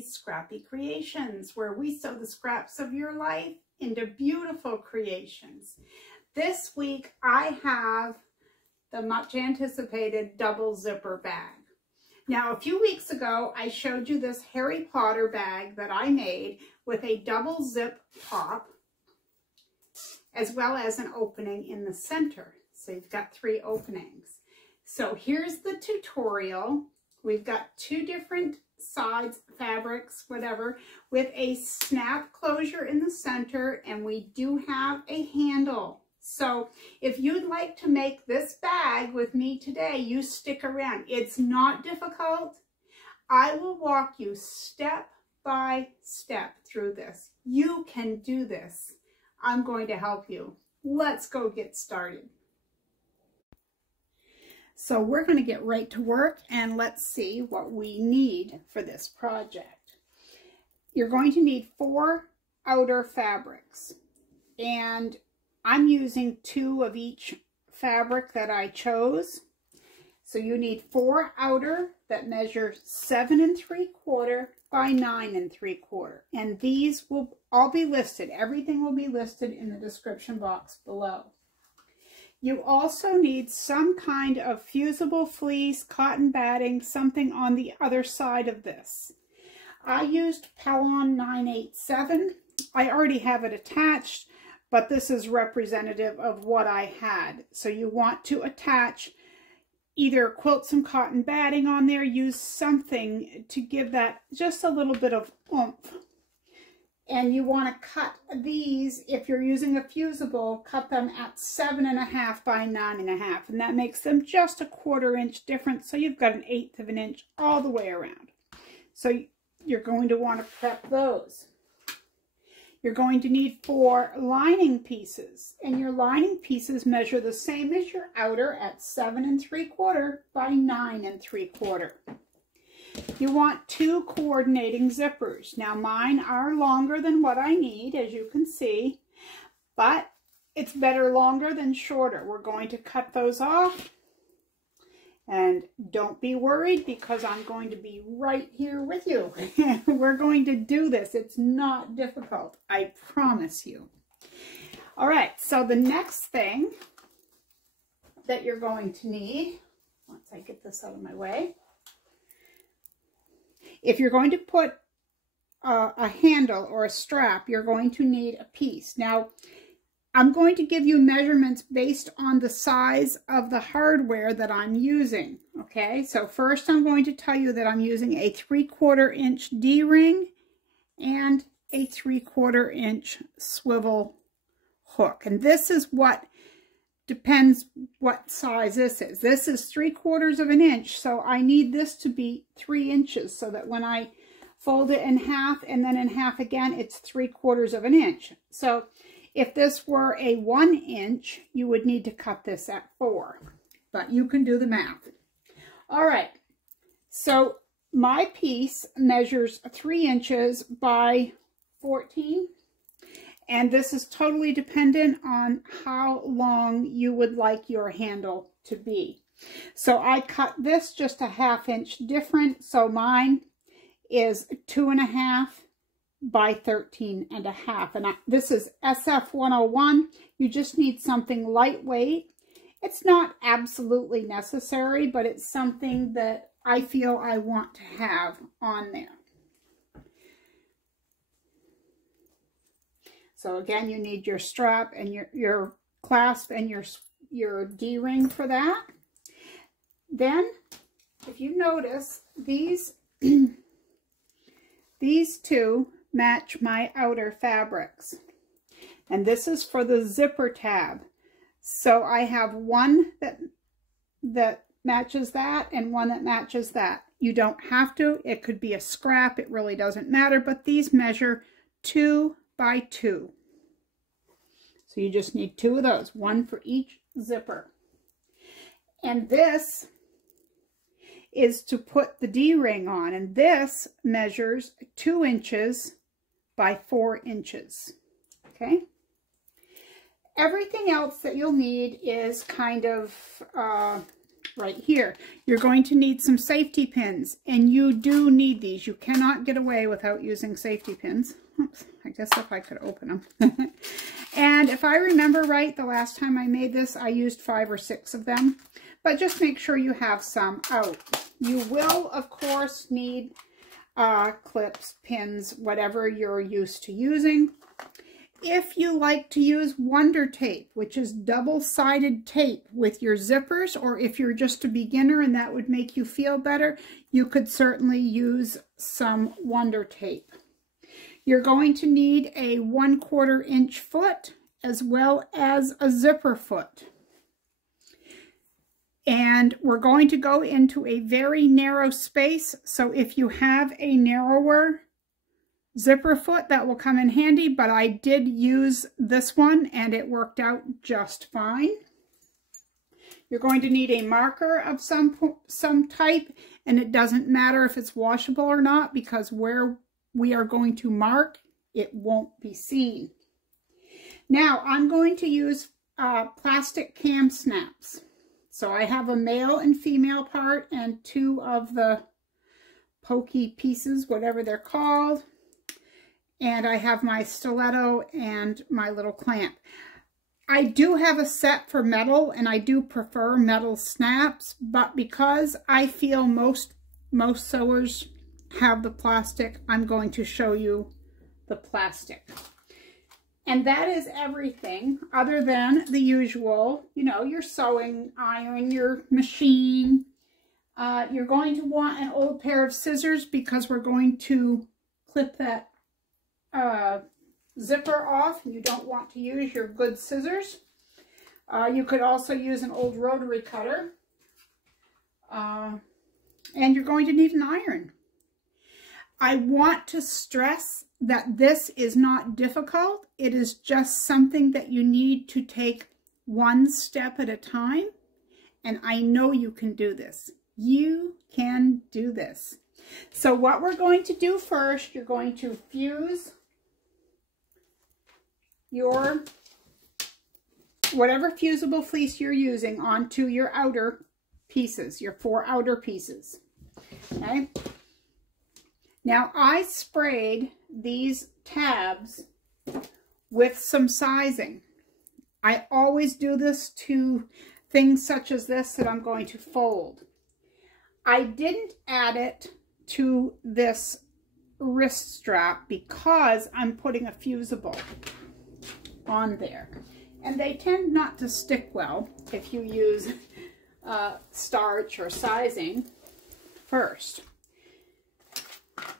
Terry's Scrappy Creations, where we sew the scraps of your life into beautiful creations. This week I have the much anticipated double zipper bag. Now, a few weeks ago I showed you this Harry Potter bag that I made with a double zip top as well as an opening in the center. So you've got 3 openings. So here's the tutorial. We've got 2 different sides, fabrics, whatever, with a snap closure in the center, and we do have a handle. So if you'd like to make this bag with me today, you stick around. It's not difficult. I will walk you step by step through this. You can do this. I'm going to help you. Let's go get started. So we're going to get right to work and let's see what we need for this project. You're going to need 4 outer fabrics, and I'm using 2 of each fabric that I chose. So you need 4 outer that measure 7 3/4 by 9 3/4, and these will all be listed. Everything will be listed in the description box below. You also need some kind of fusible fleece, cotton batting, something on the other side of this. I used Pellon 987. I already have it attached, but this is representative of what I had. So you want to attach, either quilt some cotton batting on there, use something to give that just a little bit of oomph. And you want to cut these, if you're using a fusible, cut them at 7.5 by 9.5, and that makes them just a 1/4 inch different, so you've got an 1/8 of an inch all the way around. So you're going to want to prep those. You're going to need 4 lining pieces, and your lining pieces measure the same as your outer at 7 3/4 by 9 3/4. You want 2 coordinating zippers. Now mine are longer than what I need, as you can see, but it's better longer than shorter. We're going to cut those off, and don't be worried because I'm going to be right here with you. We're going to do this. It's not difficult, I promise you. All right, so the next thing that you're going to need, once I get this out of my way, if you're going to put a handle or a strap, you're going to need a piece. Now, I'm going to give you measurements based on the size of the hardware that I'm using, okay? So first I'm going to tell you that I'm using a 3/4 inch D-ring and a 3/4 inch swivel hook. And this is what depends what size this is. This is 3/4 of an inch, so I need this to be 3 inches so that when I fold it in half and then in half again, it's 3/4 of an inch. So if this were a 1 inch, you would need to cut this at 4, but you can do the math. All right, so my piece measures 3 inches by 14. And this is totally dependent on how long you would like your handle to be. So I cut this just a 1/2 inch different. So mine is 2.5 by 13.5. And this is SF 101. You just need something lightweight. It's not absolutely necessary, but it's something that I feel I want to have on there. So again, you need your strap and your clasp and your D-ring for that. Then, if you notice, these 2 match my outer fabrics. And this is for the zipper tab. So I have one that matches that and one that matches that. You don't have to. It could be a scrap. It really doesn't matter. But these measure 2 by 2. So you just need 2 of those, 1 for each zipper. And this is to put the D-ring on, and this measures 2 inches by 4 inches. Okay? Everything else that you'll need is kind of right here. You're going to need some safety pins, and you do need these. You cannot get away without using safety pins. Oops, I guess if I could open them. And if I remember right, the last time I made this, I used 5 or 6 of them. But just make sure you have some out. You will, of course, need clips, pins, whatever you're used to using. If you like to use Wonder Tape, which is double-sided tape with your zippers, or if you're just a beginner and that would make you feel better, you could certainly use some Wonder Tape. You're going to need a 1/4 inch foot as well as a zipper foot. And we're going to go into a very narrow space, so if you have a narrower zipper foot, that will come in handy, but I did use this one and it worked out just fine. You're going to need a marker of some type, and it doesn't matter if it's washable or not, because where we are going to mark, it won't be seen. Now I'm going to use plastic cam snaps. So I have a male and female part and 2 of the pokey pieces, whatever they're called. And I have my stiletto and my little clamp. I do have a set for metal, and I do prefer metal snaps, but because I feel most sewers have the plastic, I'm going to show you the plastic. And that is everything other than the usual, you know, your sewing iron, your machine. You're going to want an old pair of scissors because we're going to clip that zipper off, and you don't want to use your good scissors. You could also use an old rotary cutter. And you're going to need an iron. I want to stress that this is not difficult. It is just something that you need to take one step at a time. And I know you can do this. You can do this. So what we're going to do first, you're going to fuse your whatever fusible fleece you're using onto your outer pieces, your 4 outer pieces. Okay. Now I sprayed these tabs with some sizing. I always do this to things such as this that I'm going to fold. I didn't add it to this wrist strap because I'm putting a fusible on there. And they tend not to stick well if you use starch or sizing first.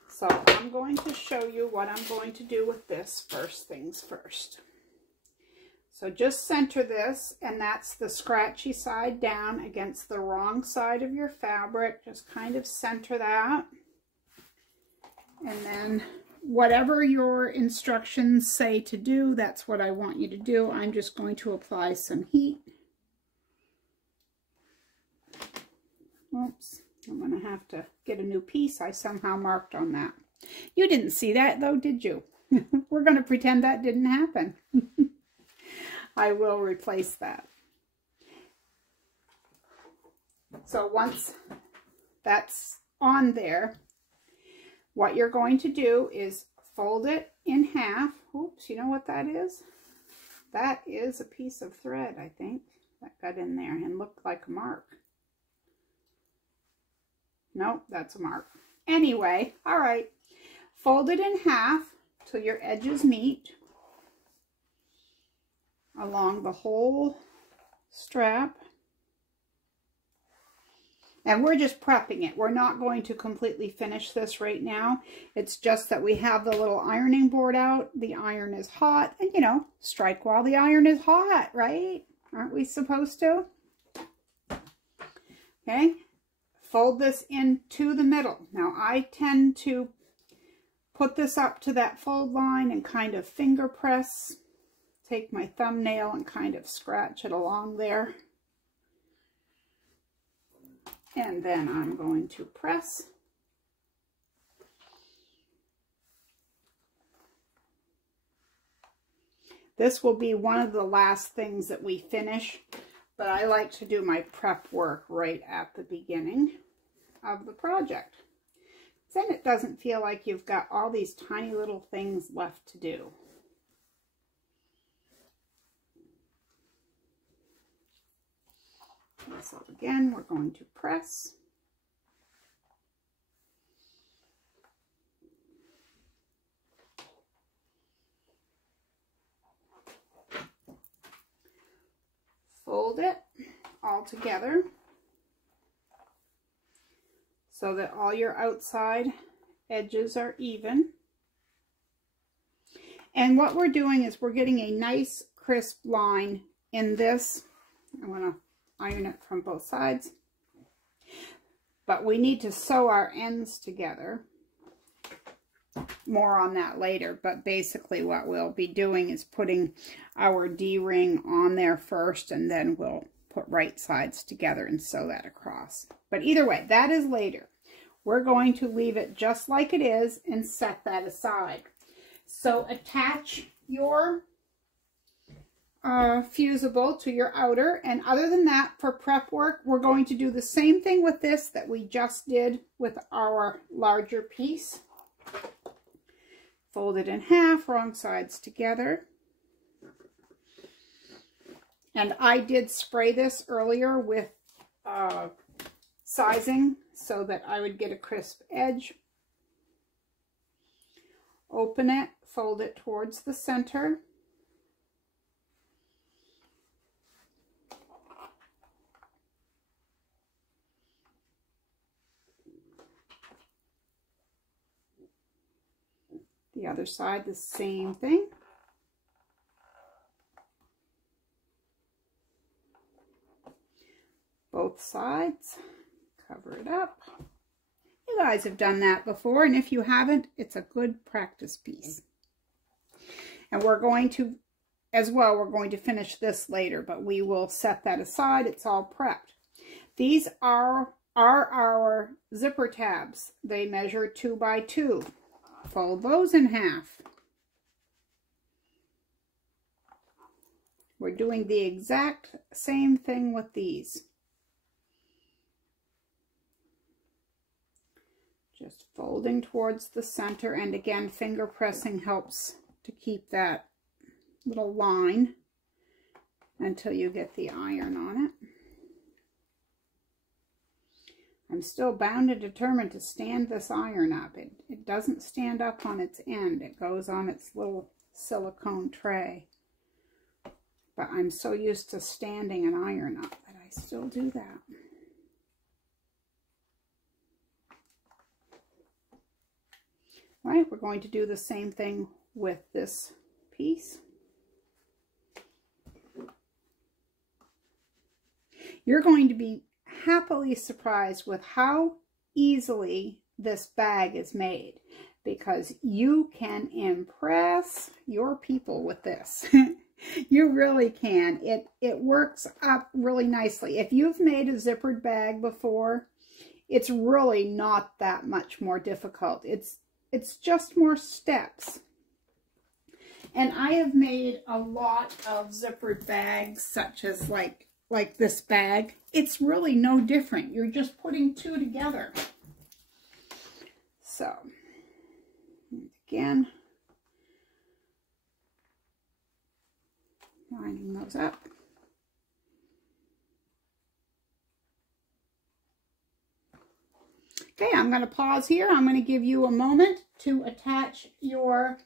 So I'm going to show you what I'm going to do with this first things first. So just center this, and that's the scratchy side down against the wrong side of your fabric. Just kind of center that. And then whatever your instructions say to do, that's what I want you to do. I'm just going to apply some heat. Oops. I'm going to have to get a new piece. I somehow marked on that. You didn't see that though, did you? We're going to pretend that didn't happen. I will replace that. So once that's on there, what you're going to do is fold it in half. Oops, you know what that is? That is a piece of thread, I think, that got in there and looked like a mark. Nope, that's a mark. Anyway, all right. Fold it in half till your edges meet along the whole strap. And we're just prepping it. We're not going to completely finish this right now. It's just that we have the little ironing board out. The iron is hot. And, you know, strike while the iron is hot, right? Aren't we supposed to? Okay. Fold this into the middle. Now I tend to put this up to that fold line and kind of finger press. Take my thumbnail and kind of scratch it along there. And then I'm going to press. This will be one of the last things that we finish, but I like to do my prep work right at the beginning of the project. Then it doesn't feel like you've got all these tiny little things left to do. So again, we're going to press. Fold it all together so that all your outside edges are even. And what we're doing is we're getting a nice crisp line in this. I'm going to iron it from both sides. But we need to sew our ends together. More on that later, but basically what we'll be doing is putting our D-ring on there first, and then we'll put right sides together and sew that across. But either way, that is later. We're going to leave it just like it is and set that aside. So attach your fusible to your outer, and other than that, for prep work, we're going to do the same thing with this that we just did with our larger piece. Fold it in half, wrong sides together. And I did spray this earlier with sizing so that I would get a crisp edge. Open it, fold it towards the center. The other side, the same thing. Both sides, cover it up. You guys have done that before, and if you haven't, it's a good practice piece. And we're going to, as well, we're going to finish this later, but we will set that aside. It's all prepped. These are our zipper tabs. They measure 2 by 2. Fold those in half. We're doing the exact same thing with these. Just folding towards the center, and again, finger pressing helps to keep that little line until you get the iron on it. I'm still bound and determined to stand this iron up. It doesn't stand up on its end. It goes on its little silicone tray. But I'm so used to standing an iron up that I still do that. All right, we're going to do the same thing with this piece. You're going to be happily surprised with how easily this bag is made, because you can impress your people with this. You really can. It works up really nicely. If you've made a zippered bag before, it's really not that much more difficult. It's just more steps. And I have made a lot of zippered bags, such as like this bag. It's really no different. You're just putting two together. So, again, lining those up. Okay, I'm going to pause here. I'm going to give you a moment to attach your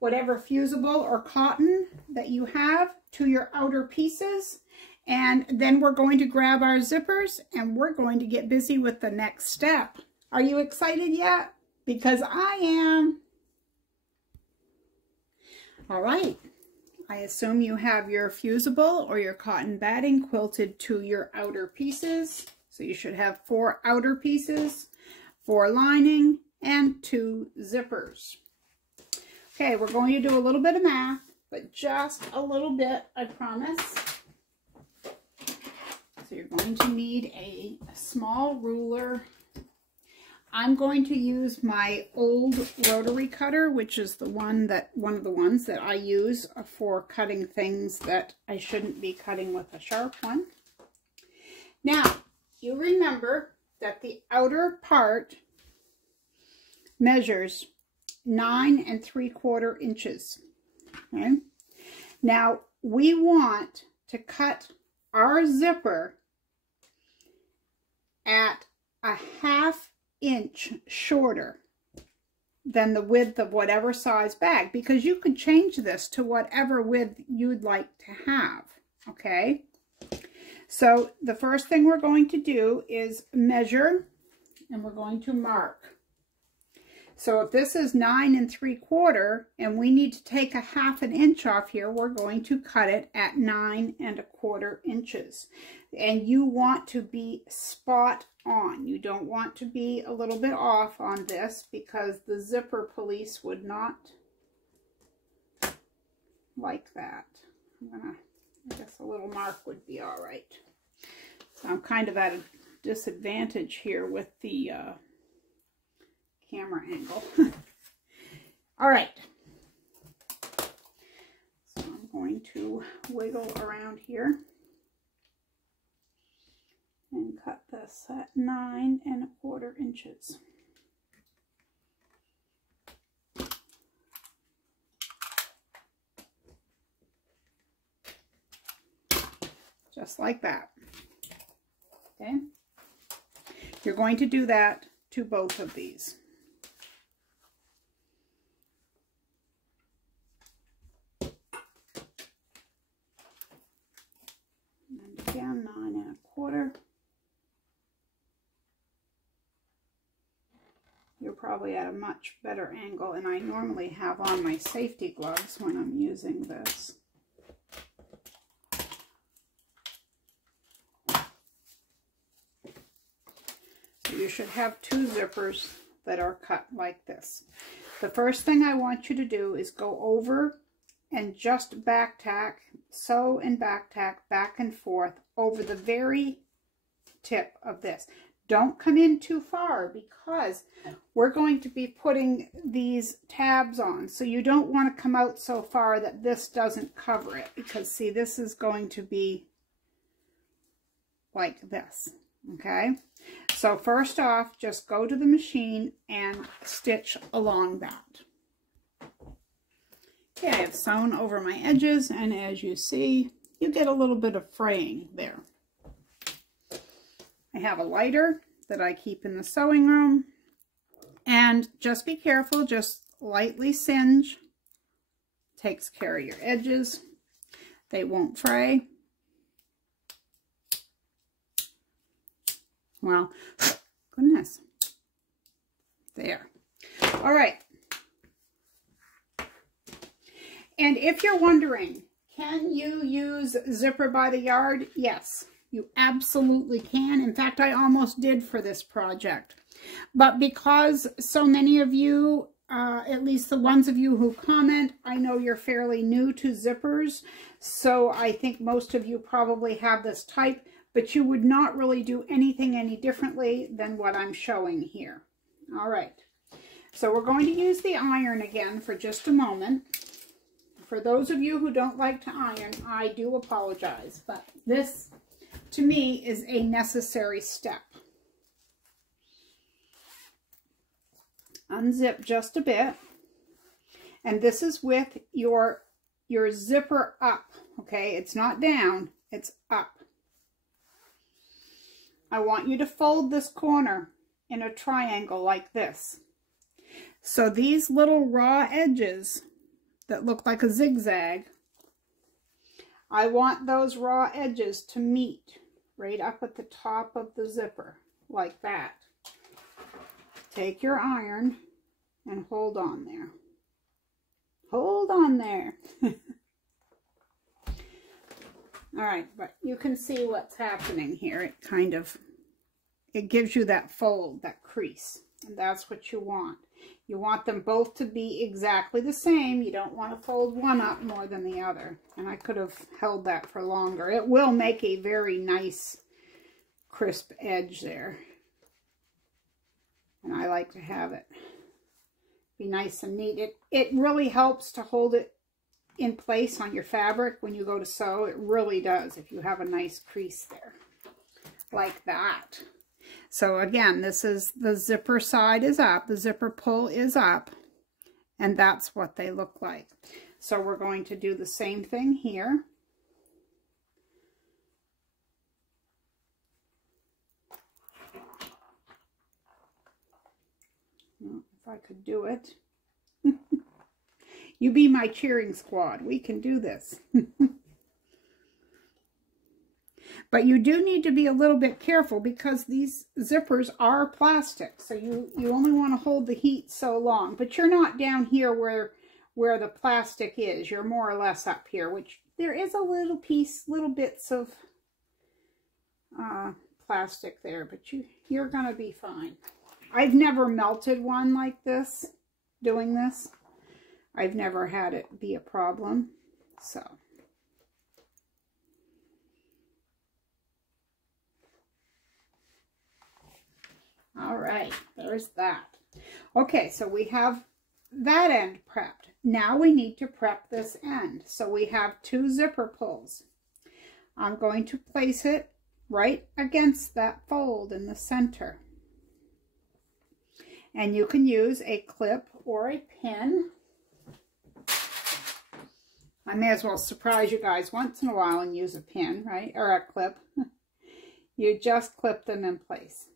whatever fusible or cotton that you have to your outer pieces. And then we're going to grab our zippers and we're going to get busy with the next step. Are you excited yet? Because I am. All right. I assume you have your fusible or your cotton batting quilted to your outer pieces. So you should have 4 outer pieces, 4 lining, and 2 zippers. Okay, we're going to do a little bit of math, but just a little bit, I promise. So you're going to need a small ruler. I'm going to use my old rotary cutter, which is one of the ones that I use for cutting things that I shouldn't be cutting with a sharp one. Now, you remember that the outer part measures 9 3/4 inches. Okay? Now, we want to cut our zipper at a 1/2 inch shorter than the width of whatever size bag, because you could change this to whatever width you'd like to have. Okay? So the first thing we're going to do is measure, and we're going to mark. So if this is 9 3/4 and we need to take a 1/2 inch off here, we're going to cut it at 9 1/4 inches. And you want to be spot on. You don't want to be a little bit off on this, because the zipper police would not like that. I guess a little mark would be all right. So I'm kind of at a disadvantage here with the camera angle. All right. So I'm going to wiggle around here and cut this at 9 1/4 inches. Just like that. Okay? You're going to do that to both of these. And again, 9 1/4. You're probably at a much better angle, and I normally have on my safety gloves when I'm using this. You should have 2 zippers that are cut like this. The first thing I want you to do is go over and just back tack, sew and back tack back and forth over the very tip of this. Don't come in too far, because we're going to be putting these tabs on. So you don't want to come out so far that this doesn't cover it, because see, this is going to be like this. Okay? So first off, just go to the machine and stitch along that. Okay, I have sewn over my edges, and as you see, you get a little bit of fraying there. I have a lighter that I keep in the sewing room, and just be careful, just lightly singe. Takes care of your edges. They won't fray. Well, goodness. There. All right. And if you're wondering, can you use zipper by the yard? Yes, you absolutely can. In fact, I almost did for this project. But because so many of you, at least the ones of you who comment, I know you're fairly new to zippers. So I think most of you probably have this type, but you would not really do anything any differently than what I'm showing here. All right. So we're going to use the iron again for just a moment. For those of you who don't like to iron, I do apologize, but this, to me, is a necessary step. Unzip just a bit, and this is with your zipper up, okay? It's not down, it's up. I want you to fold this corner in a triangle like this. So these little raw edges that look like a zigzag, I want those raw edges to meet right up at the top of the zipper, like that. Take your iron and hold on there. Hold on there. All right, but you can see what's happening here. It gives you that fold, that crease, and that's what you want. You want them both to be exactly the same. You don't want to fold one up more than the other. And I could have held that for longer. It will make a very nice crisp edge there. And I like to have it be nice and neat. It really helps to hold it in place on your fabric when you go to sew. It really does if you have a nice crease there. like that. So again, this is the zipper side is up, the zipper pull is up, and that's what they look like. So we're going to do the same thing here. Well, if I could do it. You be my cheering squad. We can do this. But you do need to be a little bit careful because these zippers are plastic. So you only want to hold the heat so long. But you're not down here where the plastic is. You're more or less up here, which there is a little piece, little bits of plastic there. But you're going to be fine. I've never melted one like this, doing this. I've never had it be a problem. So. All right, there's that. Okay, so we have that end prepped. Now we need to prep this end. So we have 2 zipper pulls. I'm going to place it right against that fold in the center. And you can use a clip or a pin. I may as well surprise you guys once in a while and use a pin, right? Or a clip. You just clip them in place.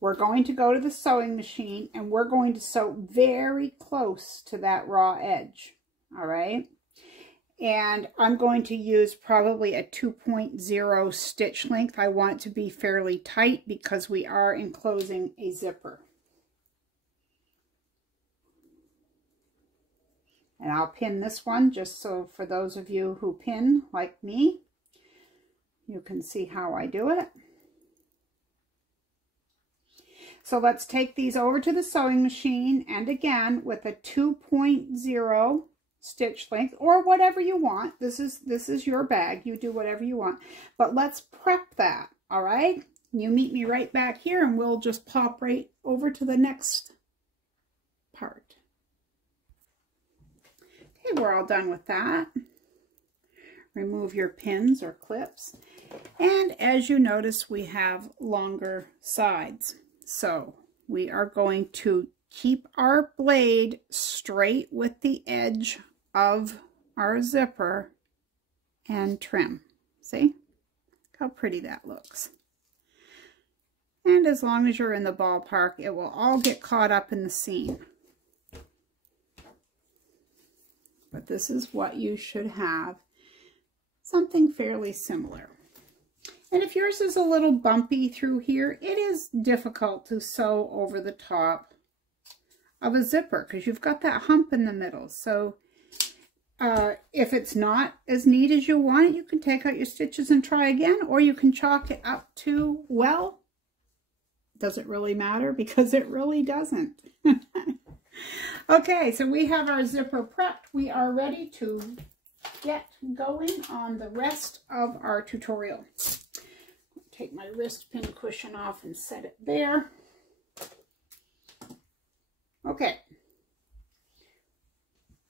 We're going to go to the sewing machine and we're going to sew very close to that raw edge, all right? And I'm going to use probably a 2.0 stitch length. I want it to be fairly tight because we are enclosing a zipper. And I'll pin this one just so for those of you who pin like me, you can see how I do it. So let's take these over to the sewing machine, and again with a 2.0 stitch length or whatever you want. This is your bag. You do whatever you want. But let's prep that, all right? You meet me right back here and we'll just pop right over to the next part. Okay, we're all done with that. Remove your pins or clips. And as you notice, we have longer sides. So we are going to keep our blade straight with the edge of our zipper and trim. See? Look how pretty that looks. And as long as you're in the ballpark, it will all get caught up in the seam. But this is what you should have. Something fairly similar. And if yours is a little bumpy through here, it is difficult to sew over the top of a zipper because you've got that hump in the middle. So if it's not as neat as you want it, you can take out your stitches and try again, or you can chalk it up to, well, does it really matter? Because it really doesn't. Okay, so we have our zipper prepped. We are ready to get going on the rest of our tutorial. Take my wrist pin cushion off and set it there. Okay,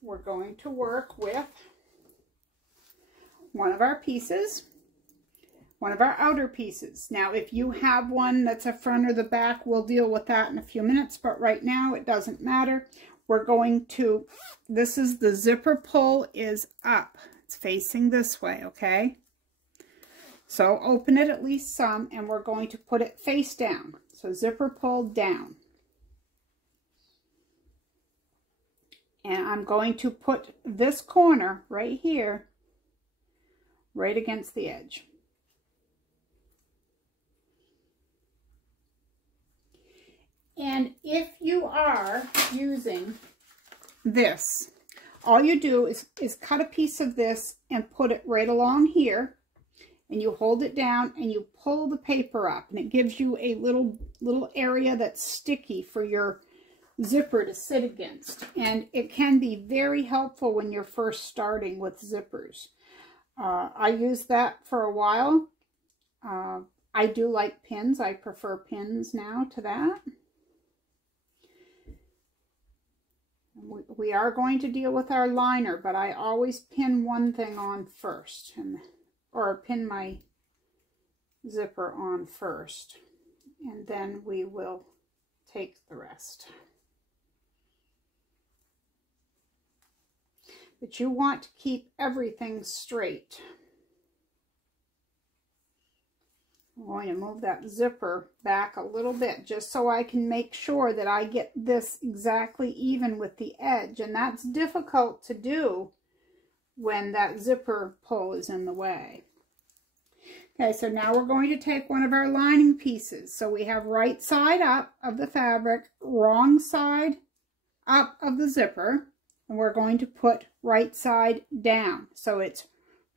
we're going to work with one of our pieces, one of our outer pieces. Now, if you have one that's a front or the back, we'll deal with that in a few minutes, but right now it doesn't matter. We're going to, this is the zipper pull is up. It's facing this way, okay? So open it at least some, and we're going to put it face down. So zipper pull down. And I'm going to put this corner right here, right against the edge. And if you are using this, all you do is cut a piece of this and put it right along here. And you hold it down and you pull the paper up, and it gives you a little area that's sticky for your zipper to sit against. And it can be very helpful when you're first starting with zippers. I used that for a while. I do like pins. I prefer pins now to that. We are going to deal with our liner, but I always pin one thing on first. And or pin my zipper on first, and then we will take the rest. But you want to keep everything straight. I'm going to move that zipper back a little bit just so I can make sure that I get this exactly even with the edge, and that's difficult to do when that zipper pull is in the way. Okay, so now we're going to take one of our lining pieces. So we have right side up of the fabric, wrong side up of the zipper, and we're going to put right side down. So it's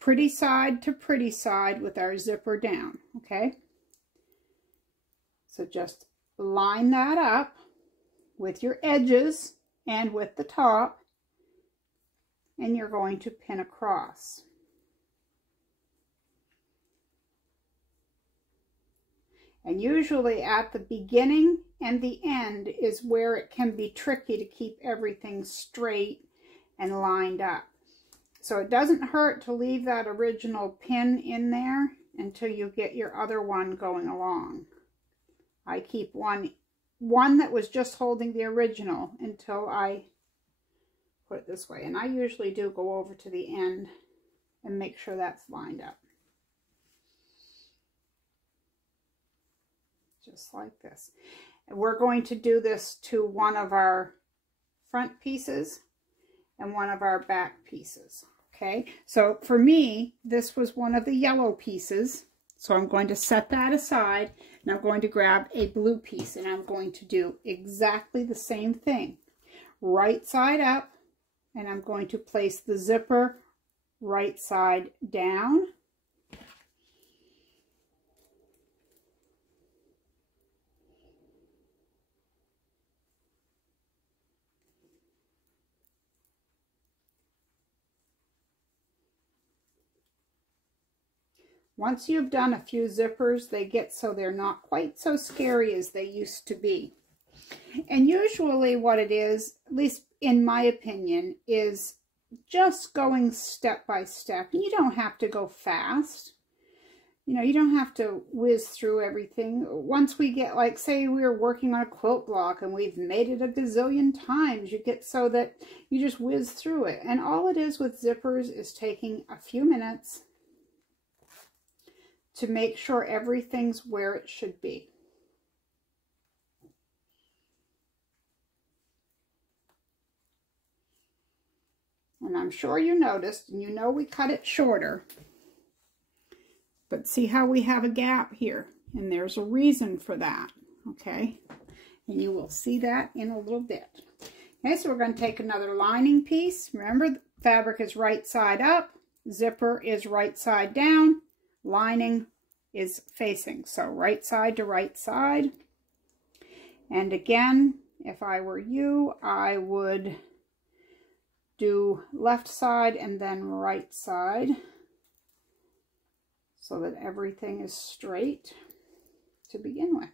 pretty side to pretty side with our zipper down, okay? So just line that up with your edges and with the top, and you're going to pin across. And usually at the beginning and the end is where it can be tricky to keep everything straight and lined up. So it doesn't hurt to leave that original pin in there until you get your other one going along. I keep one that was just holding the original until I put it this way. And I usually do go over to the end and make sure that's lined up. Just like this. And we're going to do this to one of our front pieces and one of our back pieces. Okay, so for me, this was one of the yellow pieces. So I'm going to set that aside, and I'm going to grab a blue piece, and I'm going to do exactly the same thing. Right side up, and I'm going to place the zipper right side down. Once you've done a few zippers, they get so they're not quite so scary as they used to be. And usually what it is, at least in my opinion, is just going step by step. You don't have to go fast. You know, you don't have to whiz through everything. Once we get, like, say we were working on a quilt block and we've made it a gazillion times, you get so that you just whiz through it. And all it is with zippers is taking a few minutes to make sure everything's where it should be. And I'm sure you noticed, and you know we cut it shorter, but see how we have a gap here, and there's a reason for that, okay? And you will see that in a little bit. Okay, so we're going to take another lining piece. Remember, the fabric is right side up, zipper is right side down, lining is facing, so right side to right side. And again, if I were you, I would do left side and then right side so that everything is straight to begin with.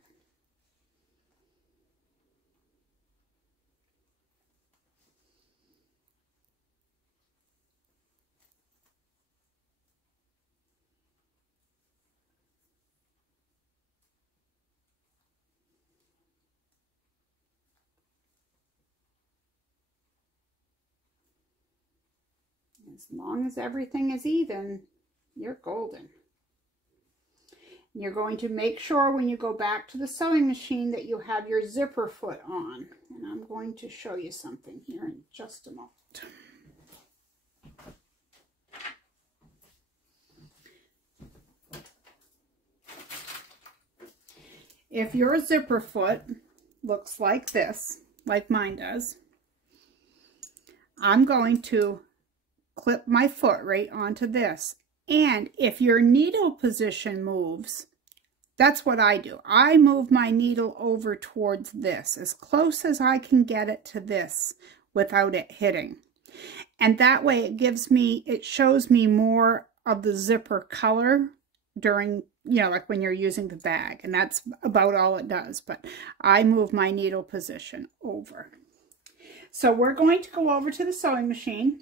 As long as everything is even, you're golden. You're going to make sure when you go back to the sewing machine that you have your zipper foot on. And I'm going to show you something here in just a moment. If your zipper foot looks like this, like mine does, I'm going to clip my foot right onto this. And if your needle position moves, that's what I do. I move my needle over towards this, as close as I can get it to this without it hitting. And that way it shows me more of the zipper color during, you know, like when you're using the bag. And that's about all it does. But I move my needle position over. So we're going to go over to the sewing machine.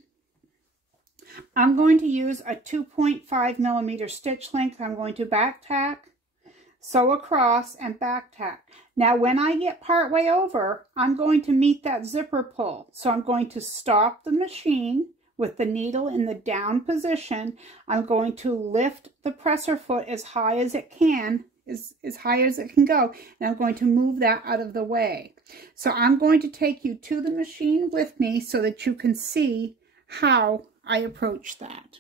I'm going to use a 2.5 millimeter stitch length. I'm going to back tack, sew across, and back tack. Now when I get part way over, I'm going to meet that zipper pull. So I'm going to stop the machine with the needle in the down position. I'm going to lift the presser foot as high as it can, as high as it can go, and I'm going to move that out of the way. So I'm going to take you to the machine with me so that you can see how I approach that.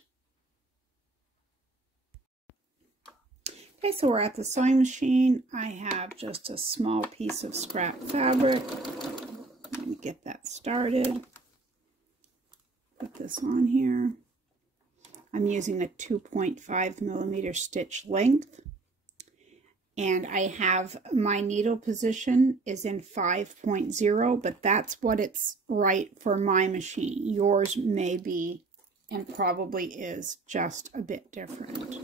Okay, so we're at the sewing machine. I have just a small piece of scrap fabric. I'm going to get that started. Put this on here. I'm using a 2.5 millimeter stitch length. And I have my needle position is in 5.0, but that's what it's right for my machine. Yours may be and probably is just a bit different.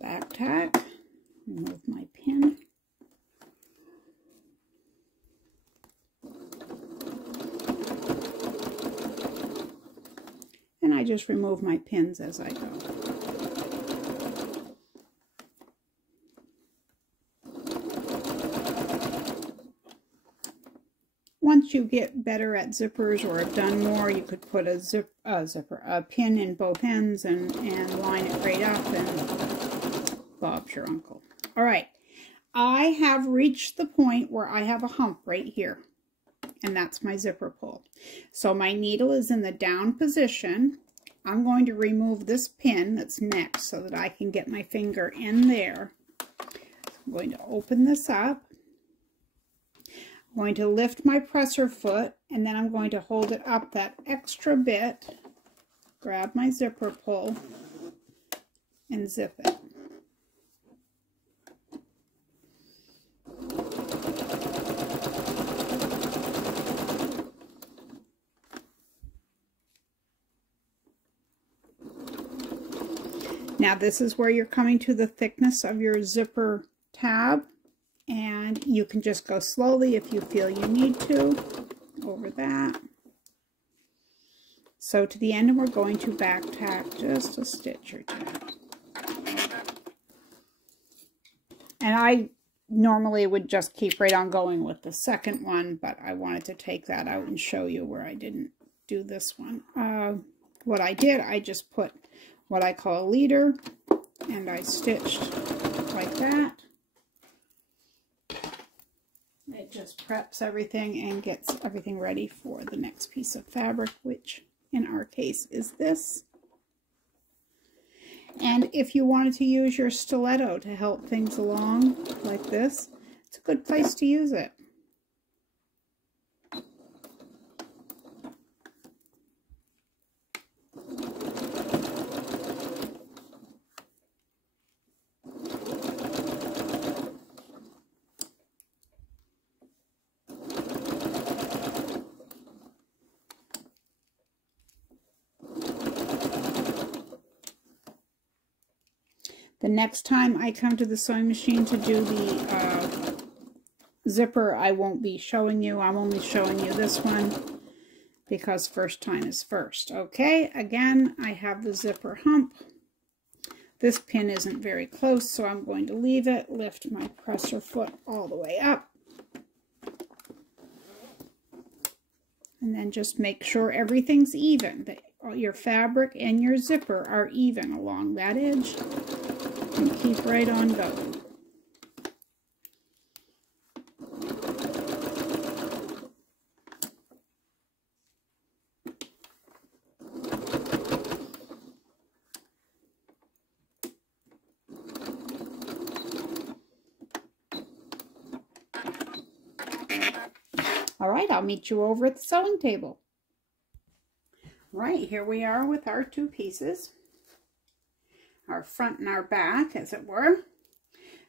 Back tack, remove my pin. And I just remove my pins as I go. Once you get better at zippers or have done more, you could put a pin in both ends and line it right up, and Bob's your uncle. All right, I have reached the point where I have a hump right here, and that's my zipper pull. So my needle is in the down position. I'm going to remove this pin that's next so that I can get my finger in there. I'm going to open this up. I'm going to lift my presser foot, and then I'm going to hold it up that extra bit, grab my zipper pull, and zip it. Now this is where you're coming to the thickness of your zipper tab. And you can just go slowly if you feel you need to over that. So to the end, and we're going to back tack just a stitch or two. And I normally would just keep right on going with the second one, but I wanted to take that out and show you where I didn't do this one. What I did, I just put what I call a leader, and I stitched like that. It just preps everything and gets everything ready for the next piece of fabric, which in our case is this. And if you wanted to use your stiletto to help things along like this, it's a good place to use it. The next time I come to the sewing machine to do the zipper, I won't be showing you. I'm only showing you this one because first time is first. Okay, again, I have the zipper hump. This pin isn't very close, so I'm going to leave it, lift my presser foot all the way up. And then just make sure everything's even, that your fabric and your zipper are even along that edge. And keep right on going. All right, I'll meet you over at the sewing table. Right, here we are with our two pieces. Our front and our back, as it were.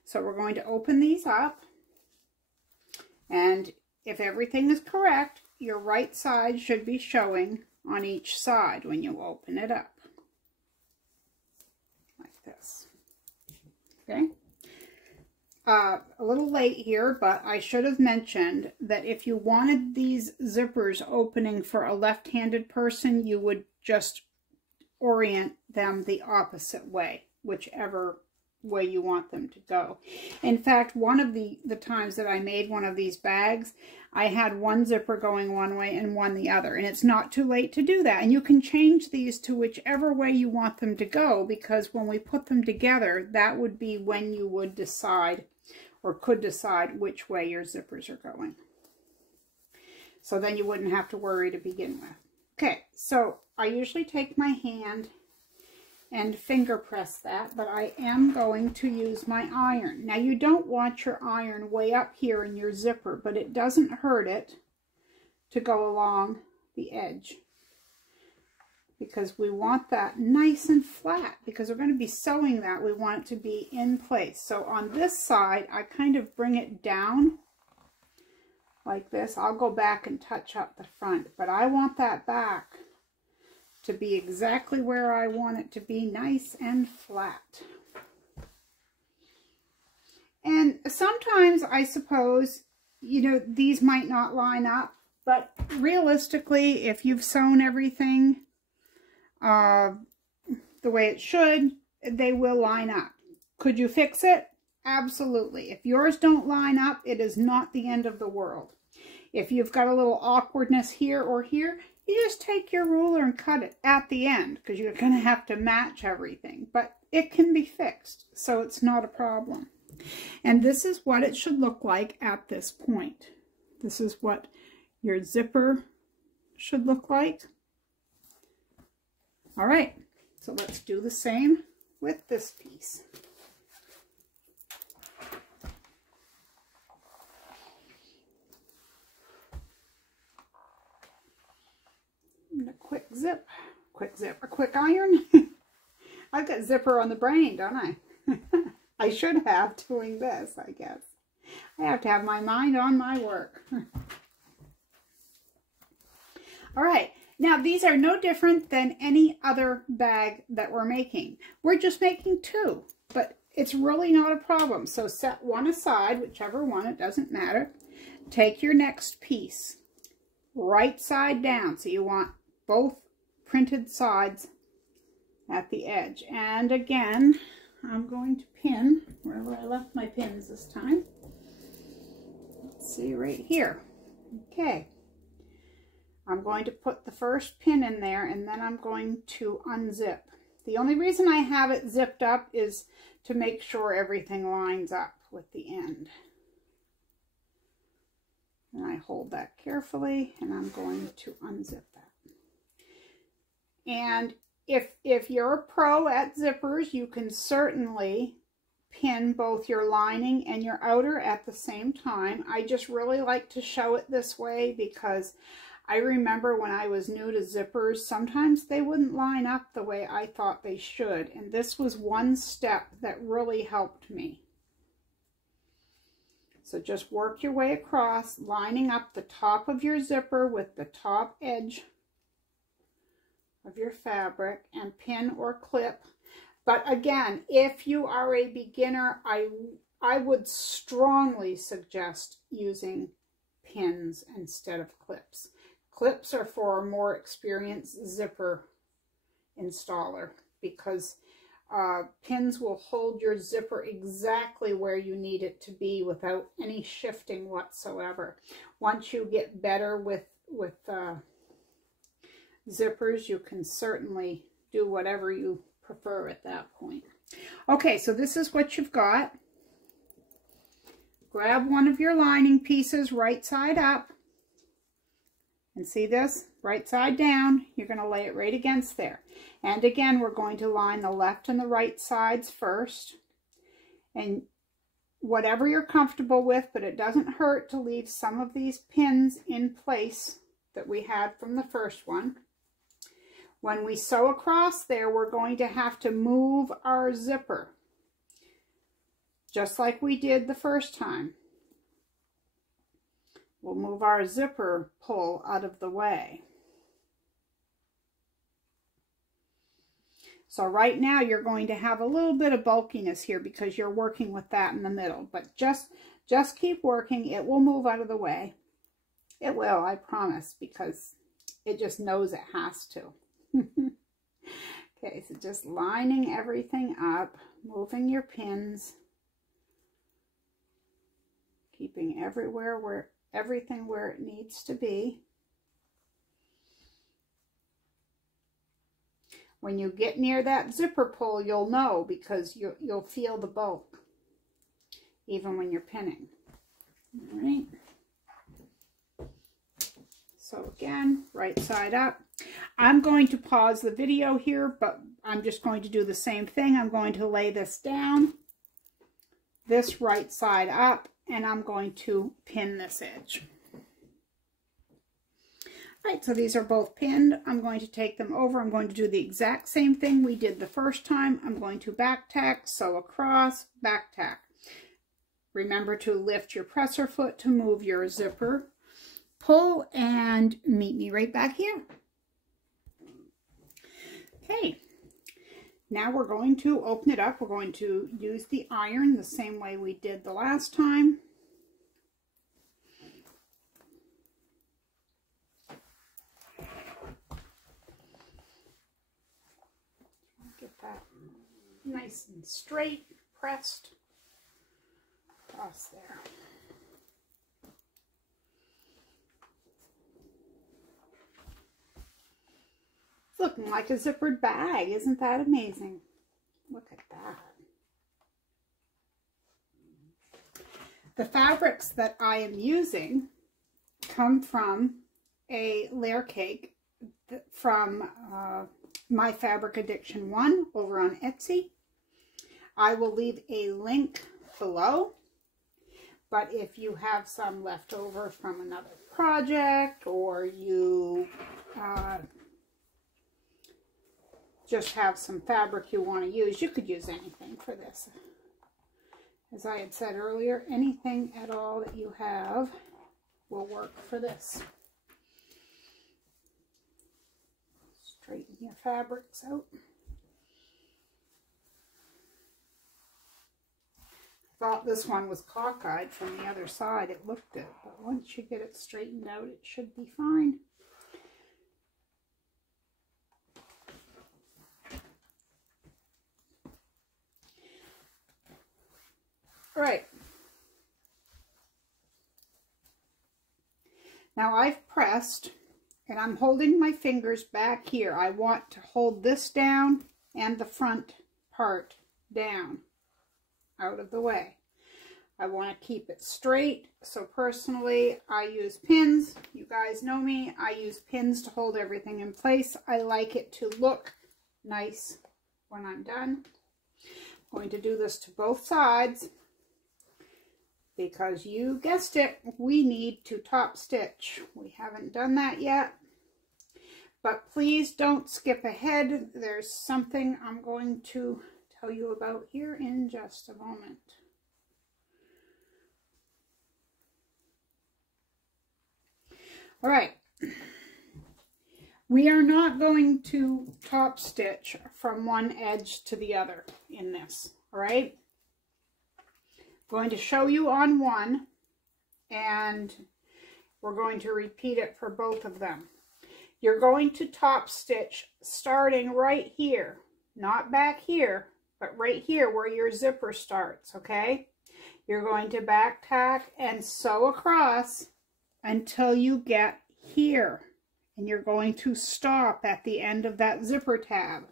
So we're going to open these up, and if everything is correct, your right side should be showing on each side when you open it up, like this. Okay. a little late here, but I should have mentioned that if you wanted these zippers opening for a left-handed person, you would just orient them the opposite way, whichever way you want them to go. In fact, one of the times that I made one of these bags, I had one zipper going one way and one the other, and it's not too late to do that. And you can change these to whichever way you want them to go, because when we put them together, that would be when you would decide or could decide which way your zippers are going. So then you wouldn't have to worry to begin with. Okay, so I usually take my hand and finger press that, but I am going to use my iron. Now, you don't want your iron way up here in your zipper, but it doesn't hurt it to go along the edge, because we want that nice and flat, because we're going to be sewing that. We want it to be in place. So on this side, I kind of bring it down like this. I'll go back and touch up the front, but I want that back to be exactly where I want it to be, nice and flat. And sometimes, I suppose, you know, these might not line up, but realistically, if you've sewn everything the way it should, they will line up. Could you fix it? Absolutely. If yours don't line up, it is not the end of the world. If you've got a little awkwardness here or here, you just take your ruler and cut it at the end, because you're going to have to match everything. But it can be fixed, so it's not a problem. And this is what it should look like at this point. This is what your zipper should look like. All right, so let's do the same with this piece. And a quick iron. I've got zipper on the brain, don't I? I should have doing this, I guess. I have to have my mind on my work. All right, now these are no different than any other bag that we're making. We're just making two, but it's really not a problem. So set one aside, whichever one, it doesn't matter. Take your next piece, right side down. So you want both printed sides at the edge. And again, I'm going to pin wherever I left my pins this time. Let's see, right here. Okay. I'm going to put the first pin in there, and then I'm going to unzip. The only reason I have it zipped up is to make sure everything lines up with the end. And I hold that carefully, and I'm going to unzip that. And if you're a pro at zippers, you can certainly pin both your lining and your outer at the same time. I just really like to show it this way because I remember when I was new to zippers, sometimes they wouldn't line up the way I thought they should. And this was one step that really helped me. So just work your way across, lining up the top of your zipper with the top edge of your fabric, and pin or clip. But again, if you are a beginner, I would strongly suggest using pins instead of clips. Clips are for a more experienced zipper installer, because pins will hold your zipper exactly where you need it to be without any shifting whatsoever. Once you get better with zippers, you can certainly do whatever you prefer at that point. Okay, so this is what you've got. Grab one of your lining pieces right side up, and see this? Right side down, you're going to lay it right against there. And again, we're going to line the left and the right sides first. And whatever you're comfortable with, but it doesn't hurt to leave some of these pins in place that we had from the first one. When we sew across there, we're going to have to move our zipper, just like we did the first time. We'll move our zipper pull out of the way. So right now you're going to have a little bit of bulkiness here because you're working with that in the middle, but just keep working. It will move out of the way. It will, I promise, because it just knows it has to. Okay, so just lining everything up, moving your pins, keeping everything where it needs to be. When you get near that zipper pull, you'll know because you'll feel the bulk, even when you're pinning. All right. So again, right side up. I'm going to pause the video here, but I'm just going to do the same thing. I'm going to lay this down, this right side up, and I'm going to pin this edge. Right, so these are both pinned. I'm going to take them over. I'm going to do the exact same thing we did the first time. I'm going to back tack, sew across, back tack. Remember to lift your presser foot to move your zipper. Pull and meet me right back here. Okay, now we're going to open it up. We're going to use the iron the same way we did the last time. Get that nice and straight, pressed across there. It's looking like a zippered bag. Isn't that amazing? Look at that. The fabrics that I am using come from a layer cake from My Fabric Addiction 1 over on Etsy. I will leave a link below, but if you have some left over from another project, or you just have some fabric you want to use, you could use anything for this. As I had said earlier, anything at all that you have will work for this. Straighten your fabrics out. I thought this one was cockeyed from the other side. It looked it, but once you get it straightened out, it should be fine. All right. Now I've pressed, and I'm holding my fingers back here. I want to hold this down and the front part down, out of the way. I want to keep it straight, so personally I use pins. You guys know me, I use pins to hold everything in place. I like it to look nice when I'm done. I'm going to do this to both sides, because you guessed it, we need to top stitch. We haven't done that yet, but please don't skip ahead. There's something I'm going to tell you about here in just a moment. All right, we are not going to top stitch from one edge to the other in this, all right? Going to show you on one, and we're going to repeat it for both of them. You're going to top stitch starting right here, not back here, but right here where your zipper starts, okay? You're going to back tack and sew across until you get here, and you're going to stop at the end of that zipper tab.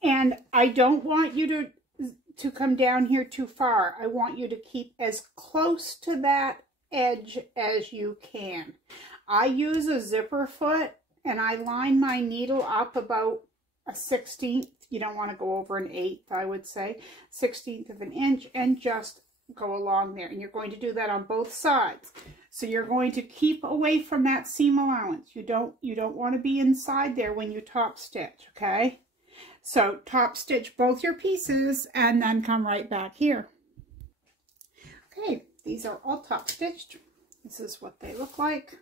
And I don't want you to come down here too far. I want you to keep as close to that edge as you can. I use a zipper foot, and I line my needle up about a 1/16. You don't want to go over an 1/8, I would say. 1/16 of an inch, and just go along there. And you're going to do that on both sides. So you're going to keep away from that seam allowance. You don't want to be inside there when you top stitch, okay? So top stitch both your pieces and then come right back here. Okay, these are all top stitched. This is what they look like.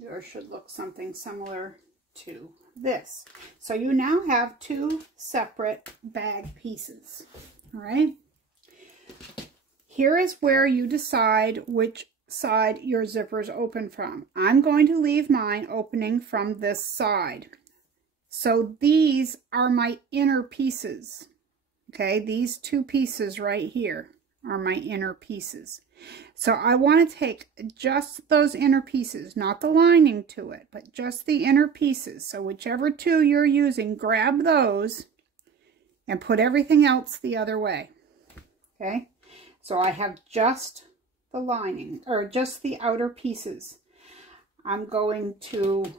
Yours should look something similar to this. So you now have two separate bag pieces. All right. Here is where you decide which side your zippers open from. I'm going to leave mine opening from this side. So these are my inner pieces. Okay, these two pieces right here are my inner pieces. So I want to take just those inner pieces, not the lining to it, but just the inner pieces. So whichever two you're using, grab those and put everything else the other way. Okay, so I have just the lining, or just the outer pieces. I'm going to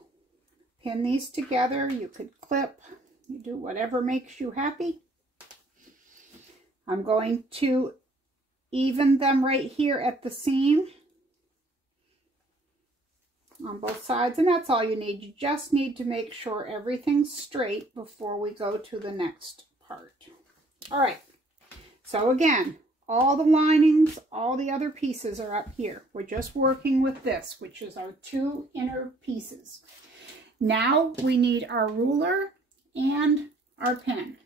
pin these together. You could clip, you do whatever makes you happy. I'm going to even them right here at the seam on both sides, and that's all you need. You just need to make sure everything's straight before we go to the next part. All right, so again, all the linings, all the other pieces are up here. We're just working with this, which is our two inner pieces. Now we need our ruler and our pin.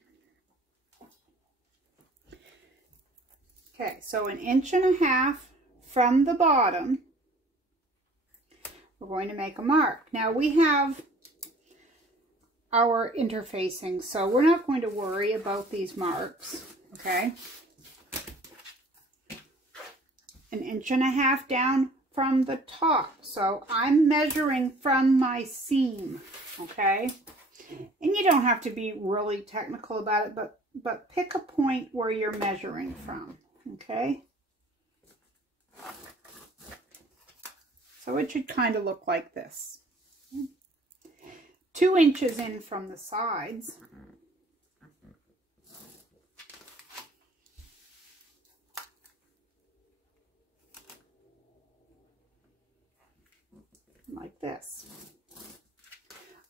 Okay, so 1.5 inches from the bottom, we're going to make a mark. Now we have our interfacing, so we're not going to worry about these marks, okay? 1.5 inches down from the top. So I'm measuring from my seam, okay? And you don't have to be really technical about it, but pick a point where you're measuring from, okay? So it should kind of look like this. 2 inches in from the sides. Like this.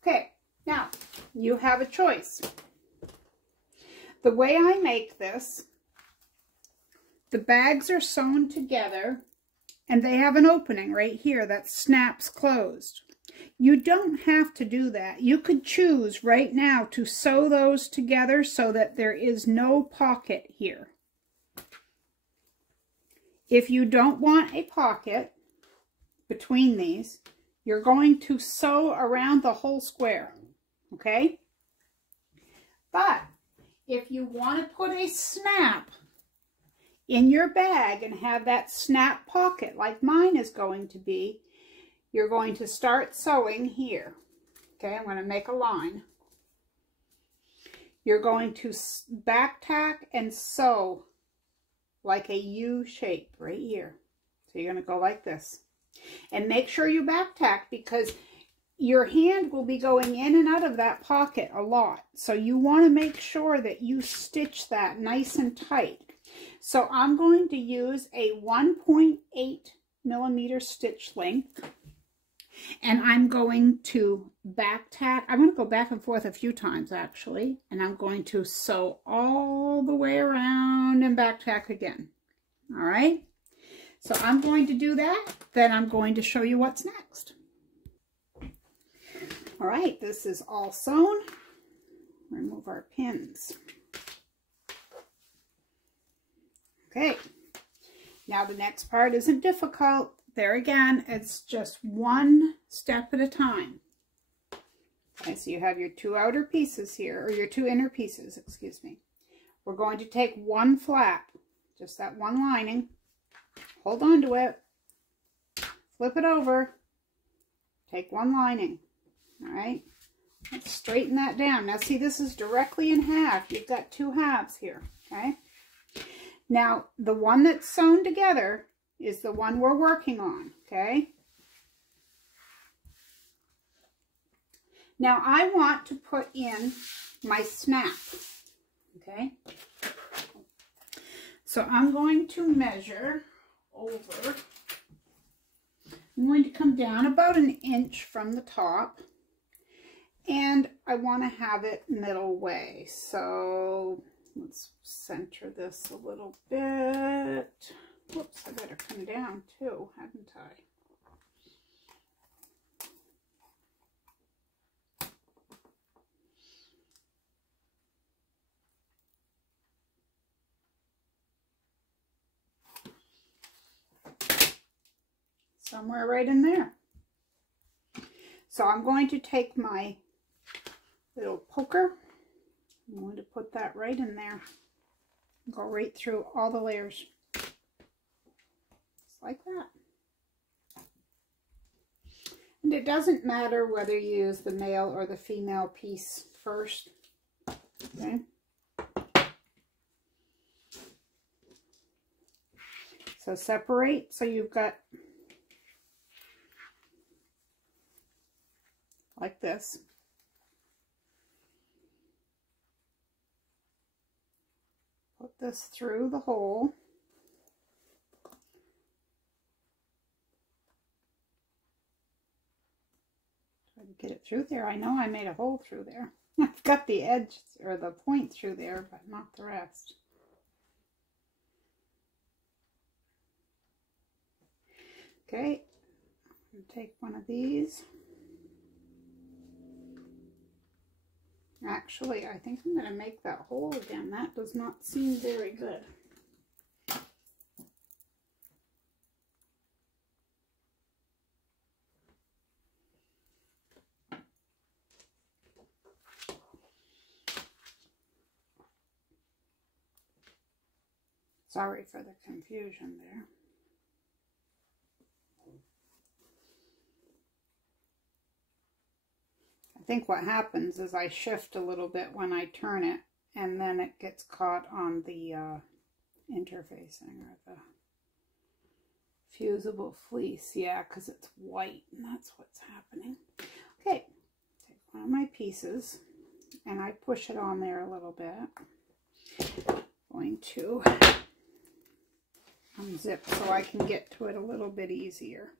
Okay, now you have a choice. The way I make this, the bags are sewn together and they have an opening right here that snaps closed. You don't have to do that. You could choose right now to sew those together so that there is no pocket here. If you don't want a pocket between these, you're going to sew around the whole square, okay? But if you want to put a snap in your bag and have that snap pocket like mine is going to be, you're going to start sewing here. Okay, I'm going to make a line. You're going to back tack and sew like a U shape right here. So you're going to go like this. And make sure you back tack because your hand will be going in and out of that pocket a lot. So you want to make sure that you stitch that nice and tight. So I'm going to use a 1.8 millimeter stitch length. And I'm going to back tack. I'm going to go back and forth a few times actually. And I'm going to sew all the way around and back tack again. All right. So I'm going to do that. Then I'm going to show you what's next. All right. This is all sewn. Remove our pins. Okay. Now the next part isn't difficult. There again, it's just one step at a time. Okay, so you have your two outer pieces here, or your two inner pieces, excuse me. We're going to take one flap, just that one lining, hold on to it, flip it over, take one lining, all right? Let's straighten that down. Now see, this is directly in half. You've got two halves here, okay? Now, the one that's sewn together is the one we're working on, okay? Now I want to put in my snap, okay? So I'm going to measure over. I'm going to come down about 1 inch from the top, and I want to have it middle way. So let's center this a little bit. Whoops, I better come down too, hadn't I? somewhere right in there. So I'm going to take my little poker. I'm going to put that right in there. Go right through all the layers. Just like that. And it doesn't matter whether you use the male or the female piece first. Okay. So separate, so you've got like this. Put this through the hole. Try to get it through there. I know I made a hole through there. I've got the edge or the point through there, but not the rest. Okay, I'm going to take one of these. Actually, I think I'm going to make that hole again. That does not seem very good. Sorry for the confusion there. I think what happens is I shift a little bit when I turn it, and then it gets caught on the interfacing or the fusible fleece. Yeah, because it's white, and that's what's happening. Okay, take one of my pieces, and I push it on there a little bit. Going to unzip so I can get to it a little bit easier.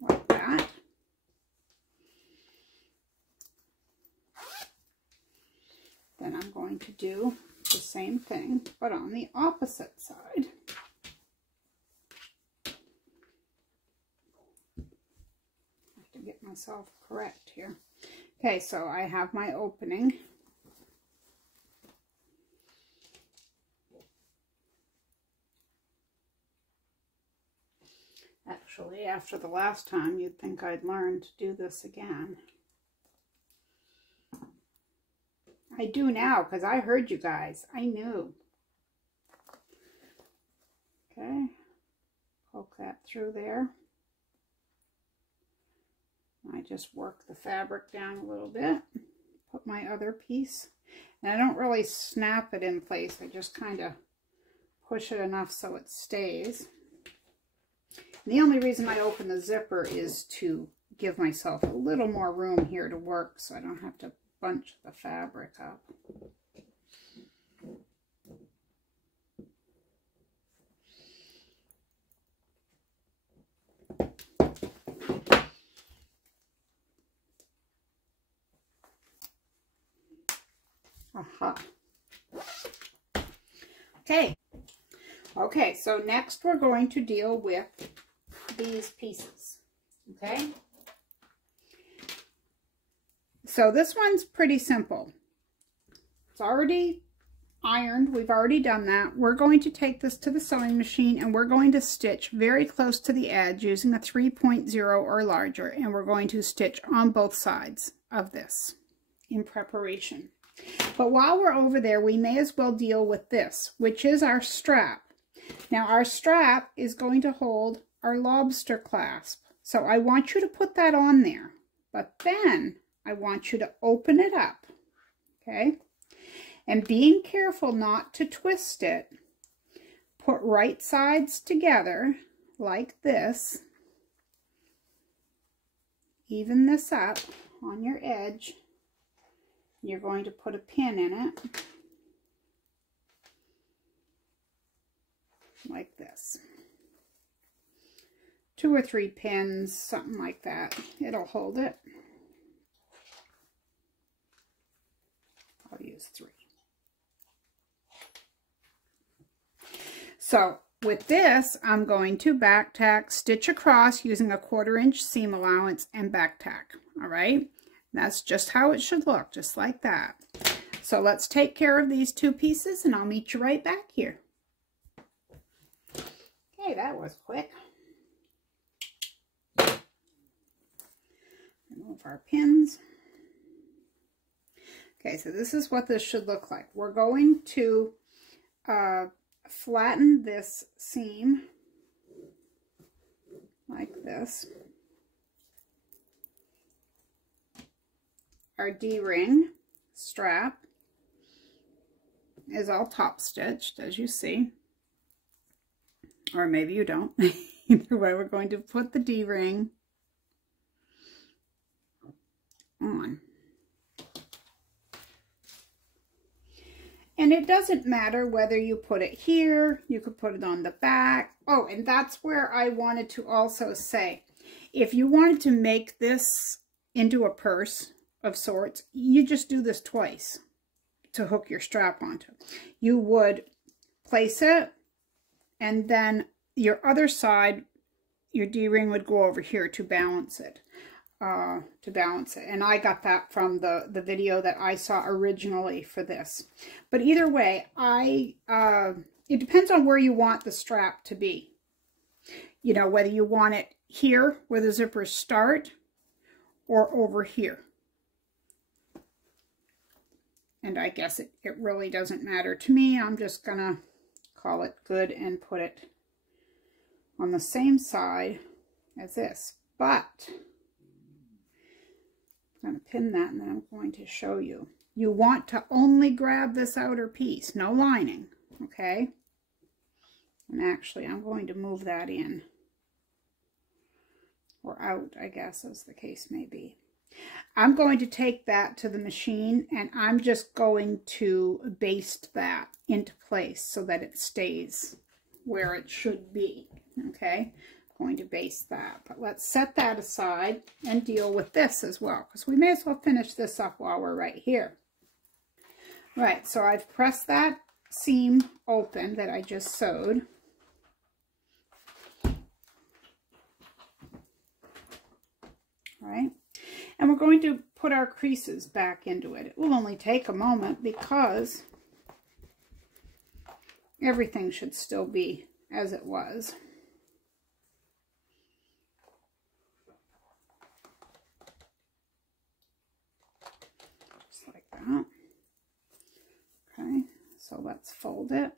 Like that. Then I'm going to do the same thing, but on the opposite side. I have to get myself correct here. Okay, so I have my opening. Actually, after the last time, you'd think I'd learned to do this again. I do now, because I heard you guys. I knew. Okay. Poke that through there. I just work the fabric down a little bit. Put my other piece. And I don't really snap it in place. I just kind of push it enough so it stays. And the only reason I open the zipper is to give myself a little more room here to work so I don't have to bunch the fabric up. Aha. Okay, so next we're going to deal with these pieces, okay? So this one's pretty simple. It's already ironed. We've already done that. We're going to take this to the sewing machine and we're going to stitch very close to the edge using a 3.0 or larger, and we're going to stitch on both sides of this in preparation. But while we're over there, we may as well deal with this, which is our strap. Now our strap is going to hold our lobster clasp. So I want you to put that on there, but then I want you to open it up, okay? And being careful not to twist it, put right sides together like this. Even this up on your edge. You're going to put a pin in it, like this. 2 or 3 pins, something like that. It'll hold it. I'll use 3. So with this, I'm going to back tack, stitch across using a 1/4 inch seam allowance and back tack. All right. That's just how it should look, just like that. So let's take care of these two pieces and I'll meet you right back here. Okay, that was quick. Remove our pins. Okay, so this is what this should look like. We're going to flatten this seam like this. Our D-ring strap is all top stitched, as you see, or maybe you don't. Either way, we're going to put the D-ring on. And it doesn't matter whether you put it here, you could put it on the back. Oh, and that's where I wanted to also say, if you wanted to make this into a purse of sorts, you just do this twice to hook your strap onto. You would place it, and then your other side, your D-ring would go over here to balance it. And I got that from the video that I saw originally for this. But either way, it depends on where you want the strap to be. You know, whether you want it here where the zippers start or over here. And I guess it really doesn't matter to me. I'm just gonna call it good and put it on the same side as this. But I'm going to pin that, and then I'm going to show you. You want to only grab this outer piece, no lining, okay? And actually, I'm going to move that in. Or out, I guess, as the case may be. I'm going to take that to the machine, and I'm just going to baste that into place so that it stays where it should be, okay? I'm going to baste that, but let's set that aside and deal with this as well, because we may as well finish this up while we're right here. Right, so I've pressed that seam open that I just sewed. All right. And we're going to put our creases back into it. It will only take a moment because everything should still be as it was. Just like that. Okay, so let's fold it.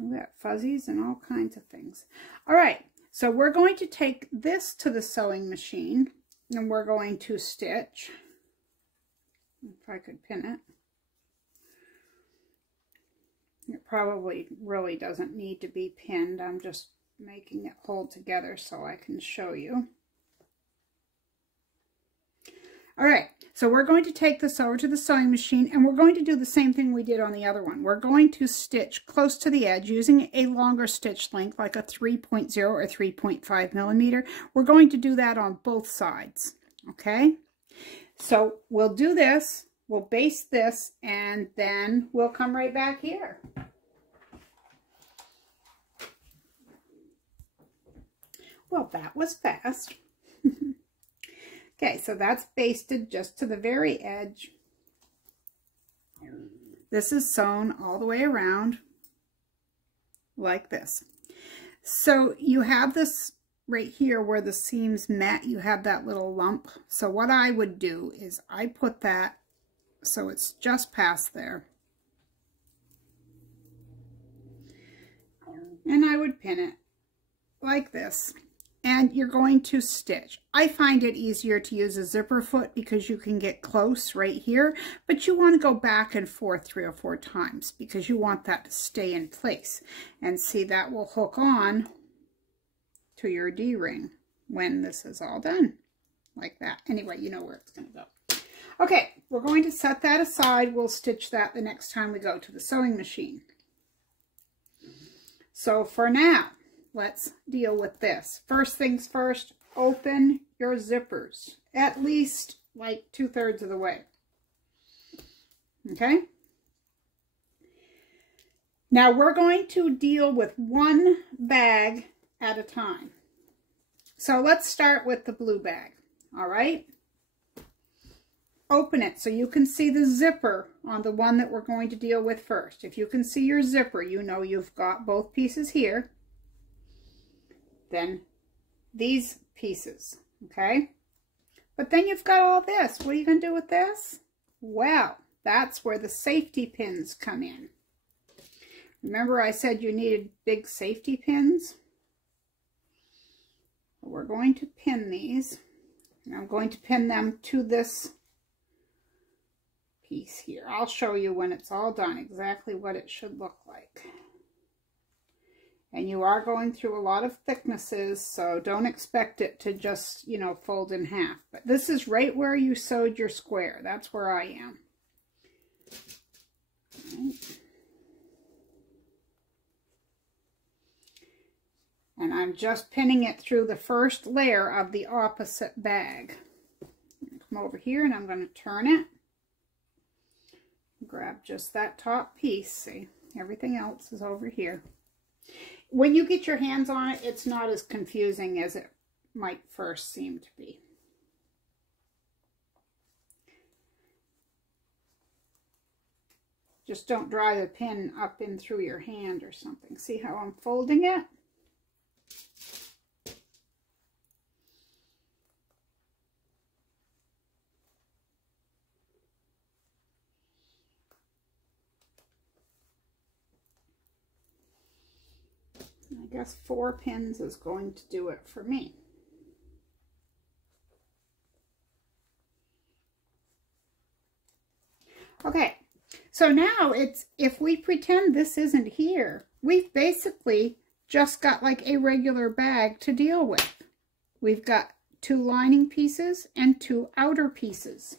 We got fuzzies and all kinds of things. All right. So we're going to take this to the sewing machine and we're going to stitch, if I could pin it. It probably really doesn't need to be pinned. I'm just making it hold together so I can show you. All right, so we're going to take this over to the sewing machine and we're going to do the same thing we did on the other one. We're going to stitch close to the edge using a longer stitch length, like a 3.0 or 3.5 millimeter. We're going to do that on both sides, okay? So we'll do this, we'll baste this, and then we'll come right back here. Well, that was fast. Okay, so that's basted just to the very edge. This is sewn all the way around like this. So you have this right here where the seams met, you have that little lump. So what I would do is I put that so it's just past there. And I would pin it like this. And you're going to stitch. I find it easier to use a zipper foot because you can get close right here, but you want to go back and forth 3 or 4 times because you want that to stay in place. And see, that will hook on to your D-ring when this is all done, like that. Anyway, you know where it's going to go. Okay, we're going to set that aside. We'll stitch that the next time we go to the sewing machine. So for now, let's deal with this. First things first, open your zippers, at least like 2/3 of the way. Okay? Now we're going to deal with one bag at a time. So let's start with the blue bag, all right? open it so you can see the zipper on the one that we're going to deal with first. If you can see your zipper, you know you've got both pieces here. Then these pieces, okay? But then you've got all this. What are you going to do with this? Well, that's where the safety pins come in. Remember I said you needed big safety pins? We're going to pin these. And I'm going to pin them to this piece here. I'll show you when it's all done exactly what it should look like. And you are going through a lot of thicknesses, so don't expect it to just, you know, fold in half. But this is right where you sewed your square. That's where I am. Right. And I'm just pinning it through the first layer of the opposite bag. Come over here and I'm going to turn it. Grab just that top piece. See, everything else is over here. When you get your hands on it, it's not as confusing as it might first seem to be. Just don't drive the pin up in through your hand or something. See how I'm folding it? I guess 4 pins is going to do it for me. Okay, so now it's, if we pretend this isn't here, we've basically just got like a regular bag to deal with. We've got 2 lining pieces and 2 outer pieces.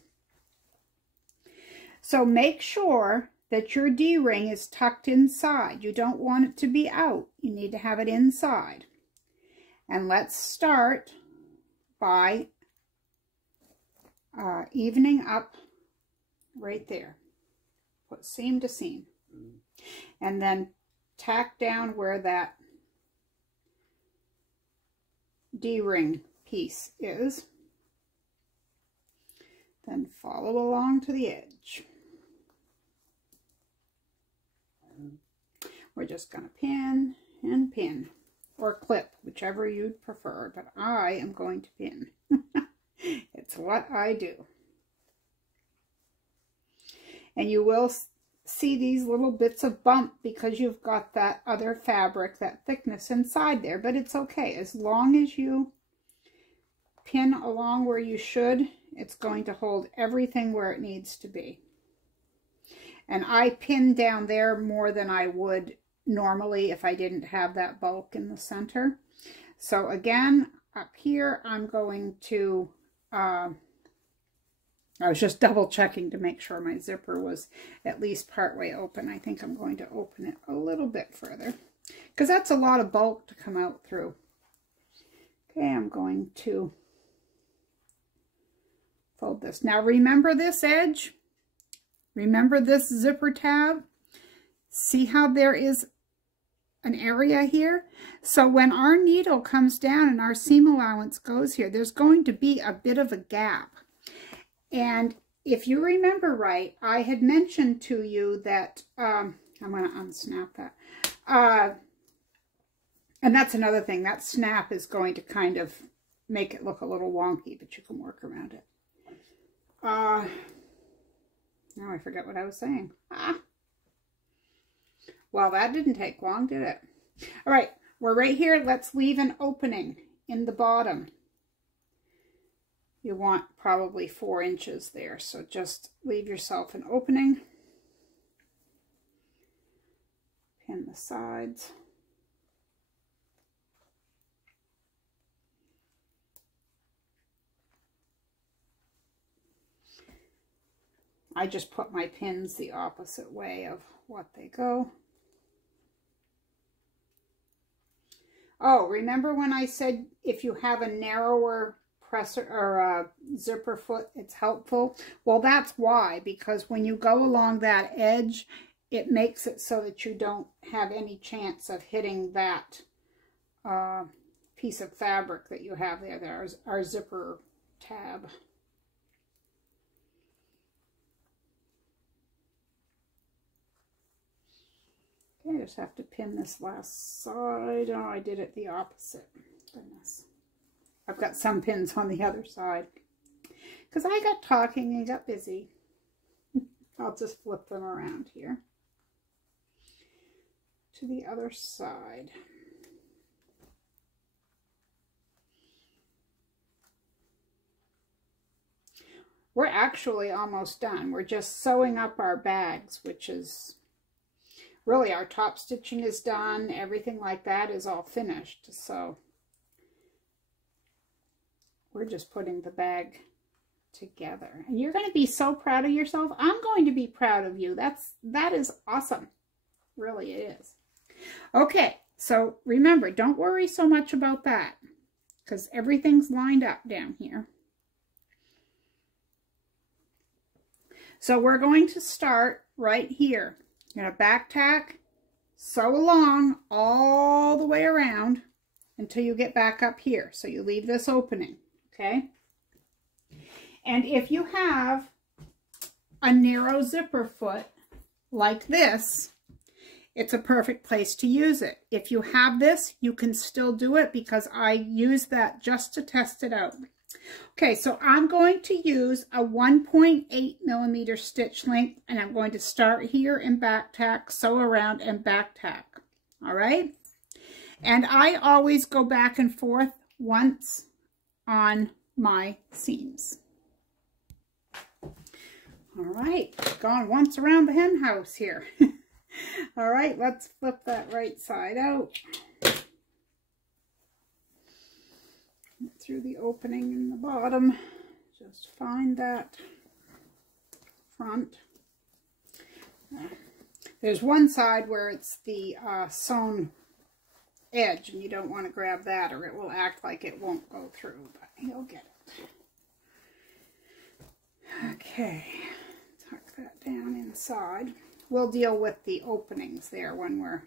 So make sure that your D-ring is tucked inside. You don't want it to be out. You need to have it inside. And let's start by evening up right there. Put seam to seam. And then tack down where that D-ring piece is. Then follow along to the edge. We're just going to pin and pin, or clip, whichever you'd prefer, but I am going to pin. It's what I do. And you will see these little bits of bump because you've got that other fabric, that thickness inside there, but it's okay. As long as you pin along where you should, it's going to hold everything where it needs to be. And I pin down there more than I would normally if I didn't have that bulk in the center. So again, up here, I'm going to, I was just double checking to make sure my zipper was at least partway open. I think I'm going to open it a little bit further because that's a lot of bulk to come out through. Okay, I'm going to fold this. Now remember this edge? Remember this zipper tab? See how there is an area here? So when our needle comes down and our seam allowance goes here, there's going to be a bit of a gap. And if you remember right, I had mentioned to you that, I'm going to unsnap that. And that's another thing, that snap is going to kind of make it look a little wonky, but you can work around it. Now I forget what I was saying. Well, that didn't take long, did it? All right, we're right here. Let's leave an opening in the bottom. You want probably 4 inches there, so just leave yourself an opening. Pin the sides. I just put my pins the opposite way of what they go. Oh, remember when I said if you have a narrower presser or zipper foot, it's helpful? Well, that's why, because when you go along that edge, it makes it so that you don't have any chance of hitting that piece of fabric that you have there. There's our zipper tab. just have to pin this last side. Oh, I did it the opposite. Goodness. I've got some pins on the other side because I got talking and got busy. I'll just flip them around here to the other side. We're actually almost done. We're just sewing up our bags, which is really our top stitching is done. Everything like that is all finished. So we're just putting the bag together. And you're going to be so proud of yourself. I'm going to be proud of you. That is awesome. Really it is. Okay, so remember, don't worry so much about that because everything's lined up down here. So we're going to start right here. You're going to back tack, sew along all the way around until you get back up here. So you leave this opening, okay? And if you have a narrow zipper foot like this, it's a perfect place to use it. If you have this, you can still do it because I use that just to test it out. Okay, so I'm going to use a 1.8 millimeter stitch length, and I'm going to start here and back tack, sew around and back tack. All right, and I always go back and forth once on my seams. All right, gone once around the hen house here. All right, let's flip that right side out. Through the opening in the bottom, just find that front. There's one side where it's the sewn edge, and you don't want to grab that or it will act like it won't go through, but you'll get it. Okay, tuck that down inside. We'll deal with the openings there when we're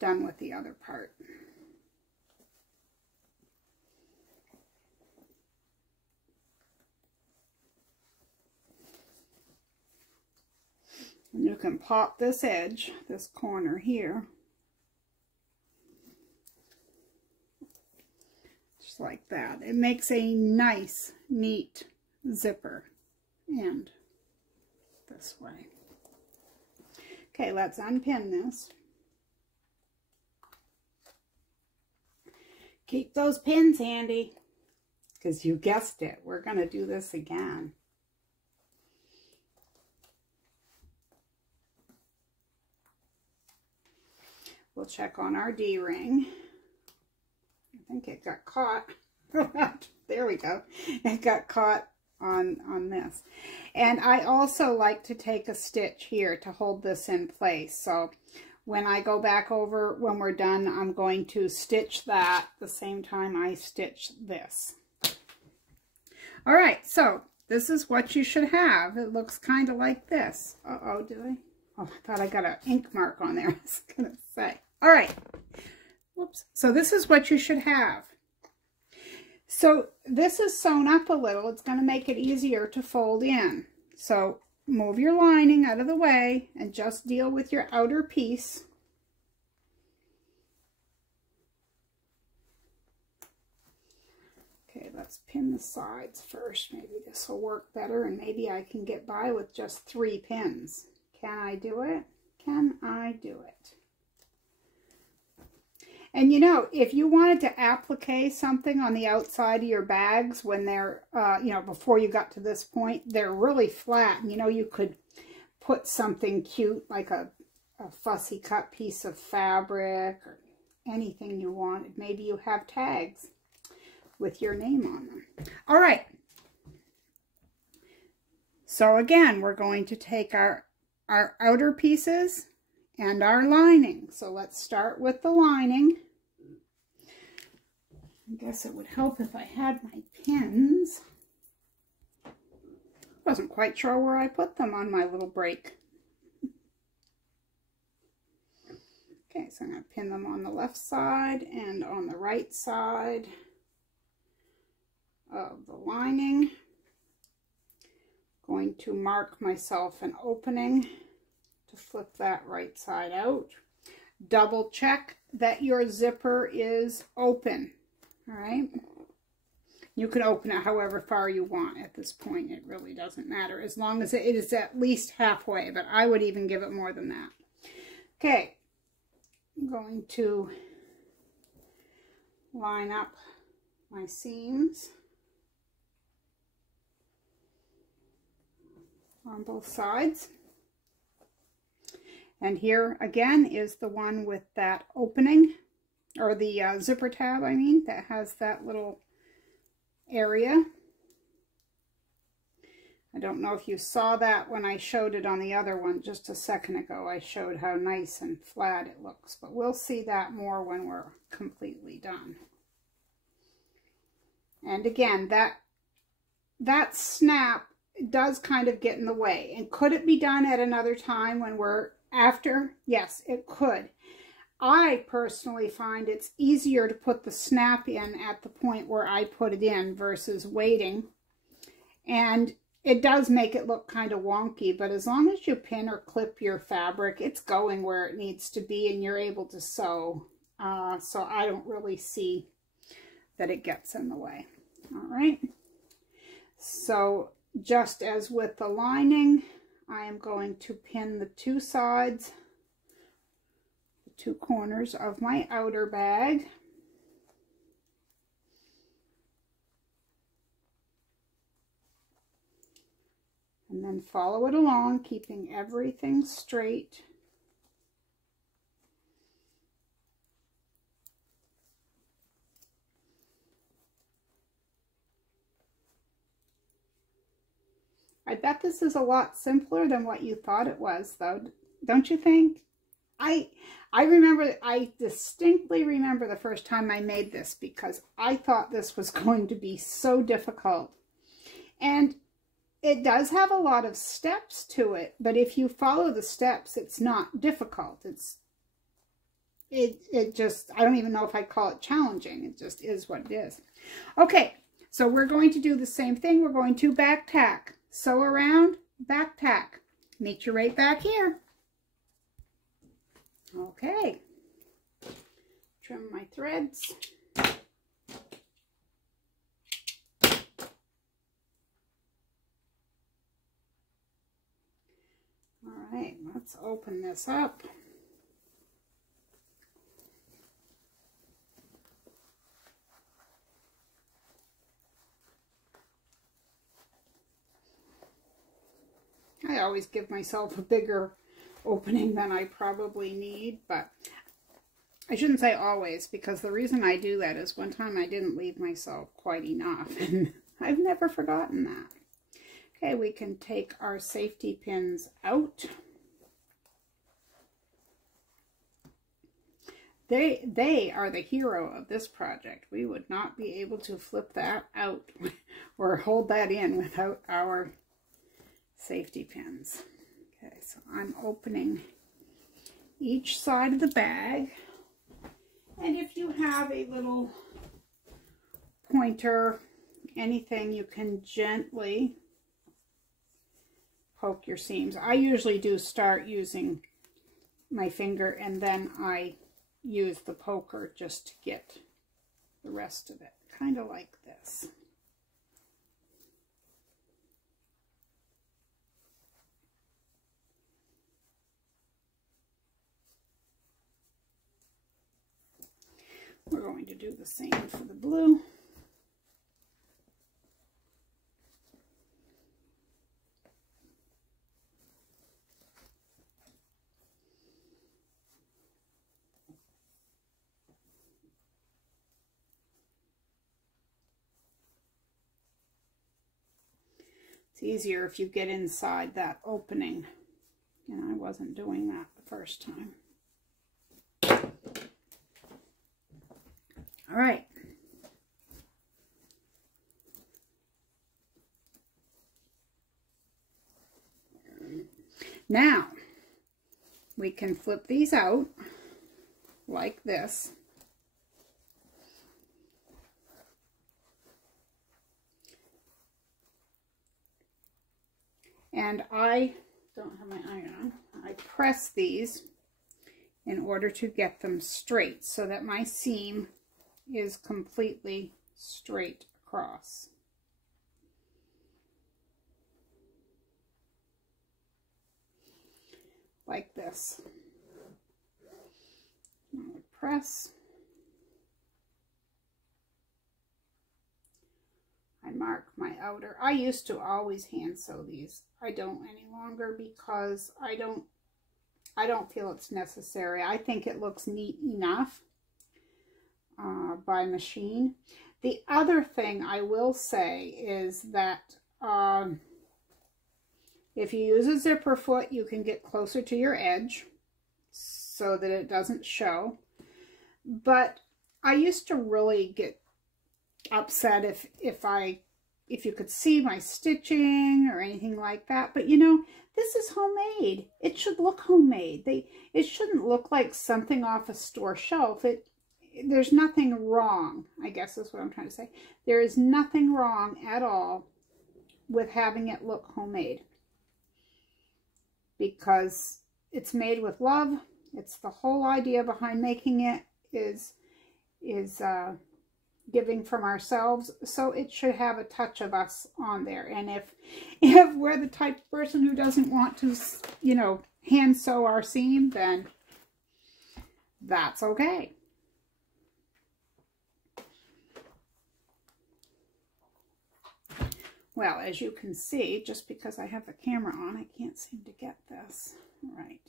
done with the other part. And you can pop this edge, this corner here, just like that. It makes a nice, neat zipper. And this way. Okay, let's unpin this. Keep those pins handy, because you guessed it, we're going to do this again. We'll check on our D-ring. I think it got caught. There we go. It got caught on this. And I also like to take a stitch here to hold this in place. So when I go back over, when we're done, I'm going to stitch that the same time I stitch this. All right, so this is what you should have. It looks kind of like this. Uh-oh, did I? Oh, I thought I got an ink mark on there. I was going to say. All right. Whoops. So this is what you should have. So this is sewn up a little. It's going to make it easier to fold in. So move your lining out of the way and just deal with your outer piece. Okay, let's pin the sides first. Maybe this will work better, and maybe I can get by with just 3 pins. Can I do it? Can I do it? And you know, if you wanted to applique something on the outside of your bags when they're, you know, before you got to this point, they're really flat. And you know, you could put something cute like a fussy cut piece of fabric or anything you wanted. Maybe you have tags with your name on them. All right. So again, we're going to take our outer pieces and our lining. So let's start with the lining. I guess it would help if I had my pins. Wasn't quite sure where I put them on my little break. Okay, so I'm going to pin them on the left side and on the right side of the lining. Going to mark myself an opening to flip that right side out. double check that your zipper is open. All right. You can open it however far you want at this point. It really doesn't matter as long as it is at least halfway, but I would even give it more than that. Okay, I'm going to line up my seams on both sides. And here again is the one with that opening, or the zipper tab, I mean, that has that little area. I don't know if you saw that when I showed it on the other one just a second ago. I showed how nice and flat it looks, but we'll see that more when we're completely done. And again, that snap does kind of get in the way. And could it be done at another time when we're after? Yes, it could. I personally find it's easier to put the snap in at the point where I put it in versus waiting. And it does make it look kind of wonky, but as long as you pin or clip your fabric, it's going where it needs to be and you're able to sew. So I don't really see that it gets in the way. All right. So just as with the lining, I am going to pin the two sides, the two corners of my outer bag. And then follow it along, keeping everything straight. I bet this is a lot simpler than what you thought it was, though, don't you think? I distinctly remember the first time I made this because I thought this was going to be so difficult. And it does have a lot of steps to it, but if you follow the steps, it's not difficult. It just, I don't even know if I'd call it challenging. It just is what it is. Okay, so we're going to do the same thing. We're going to back tack. Sew around, back tack. Meet you right back here. Okay. Trim my threads. All right, let's open this up. I always give myself a bigger opening than I probably need, but I shouldn't say always, because the reason I do that is one time I didn't leave myself quite enough, and I've never forgotten that. Okay, we can take our safety pins out. They are the hero of this project. We would not be able to flip that out or hold that in without our safety pins. Okay, so I'm opening each side of the bag. And if you have a little pointer, anything, you can gently poke your seams. I usually do start using my finger and then I use the poker just to get the rest of it, kind of like this. We're going to do the same for the blue. It's easier if you get inside that opening, and I wasn't doing that the first time. All right. Now, we can flip these out like this. And I don't have my iron on. I press these in order to get them straight so that my seam is completely straight across. Like this. I would press. I mark my outer. I used to always hand sew these. I don't any longer because I don't feel it's necessary. I think it looks neat enough by machine. The other thing I will say is that if you use a zipper foot, you can get closer to your edge so that it doesn't show. But I used to really get upset if you could see my stitching or anything like that. But you know, this is homemade. It should look homemade. It shouldn't look like something off a store shelf. There's nothing wrong, I guess is what I'm trying to say. There is nothing wrong at all with having it look homemade, because it's made with love. It's the whole idea behind making it is giving from ourselves, so it should have a touch of us on there. And if we're the type of person who doesn't want to, you know, hand sew our seam, then that's okay. Well, as you can see, just because I have the camera on, I can't seem to get this right.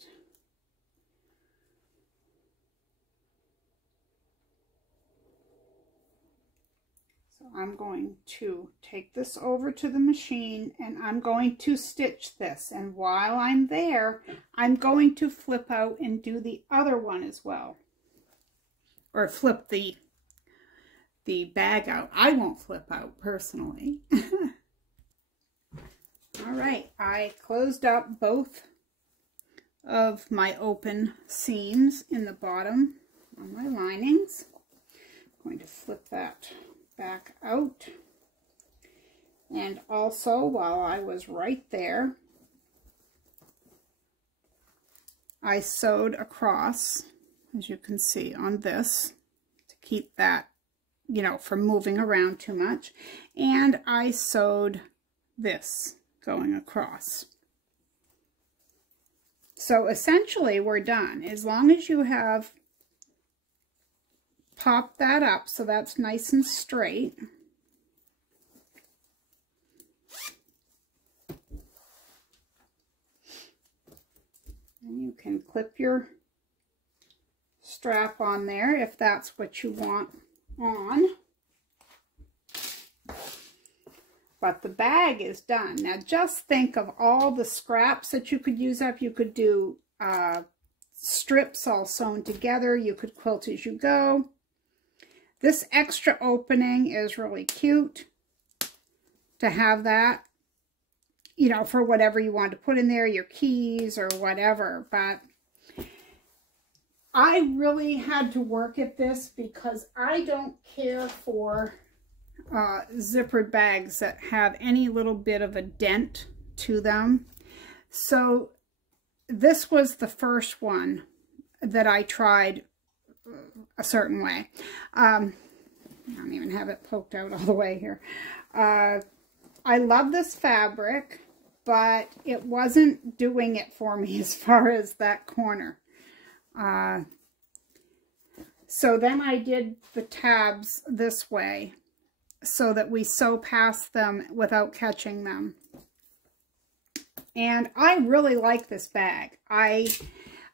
So I'm going to take this over to the machine and I'm going to stitch this. And while I'm there, I'm going to flip out and do the other one as well. Or flip the bag out. I won't flip out personally. All right, I closed up both of my open seams in the bottom on my linings. I'm going to flip that back out. And also, while I was right there, I sewed across, as you can see on this, to keep that, you know, from moving around too much. And I sewed this going across. So essentially we're done. As long as you have popped that up so that's nice and straight. And you can clip your strap on there if that's what you want on. But the bag is done. Now just think of all the scraps that you could use up. You could do strips all sewn together. You could quilt as you go. This extra opening is really cute to have that, you know, for whatever you want to put in there, your keys or whatever. But I really had to work at this because I don't care for zippered bags that have any little bit of a dent to them. So this was the first one that I tried a certain way. I don't even have it poked out all the way here. I love this fabric, but it wasn't doing it for me as far as that corner. So then I did the tabs this way, so that we sew past them without catching them. And I really like this bag. I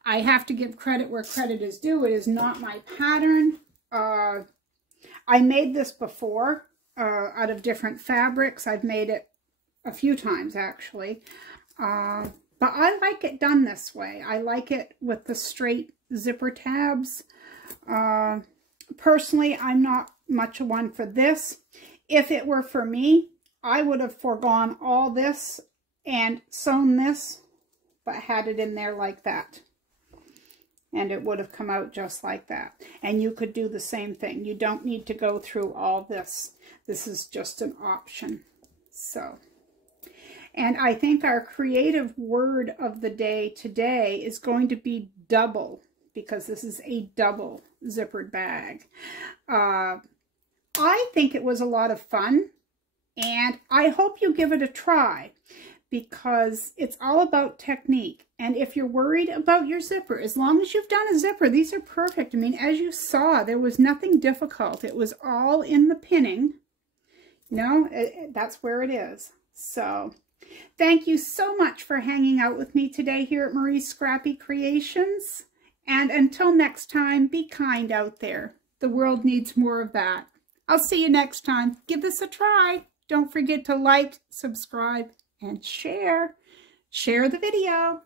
have to give credit where credit is due. It is not my pattern. I made this before out of different fabrics. I've made it a few times actually. But I like it done this way. I like it with the straight zipper tabs. Personally, I'm not much of one for this. If it were for me, I would have foregone all this and sewn this, but had it in there like that. And it would have come out just like that. And you could do the same thing. You don't need to go through all this. This is just an option. So, and I think our creative word of the day today is going to be double, because this is a double zippered bag. I think it was a lot of fun, and I hope you give it a try, because it's all about technique. And if you're worried about your zipper, as long as you've done a zipper, these are perfect. I mean, as you saw, there was nothing difficult. It was all in the pinning. You know, that's where it is. So thank you so much for hanging out with me today here at Marie's Scrappy Creations. And until next time, be kind out there. The world needs more of that. I'll see you next time. Give this a try. Don't forget to like, subscribe, and share. Share the video.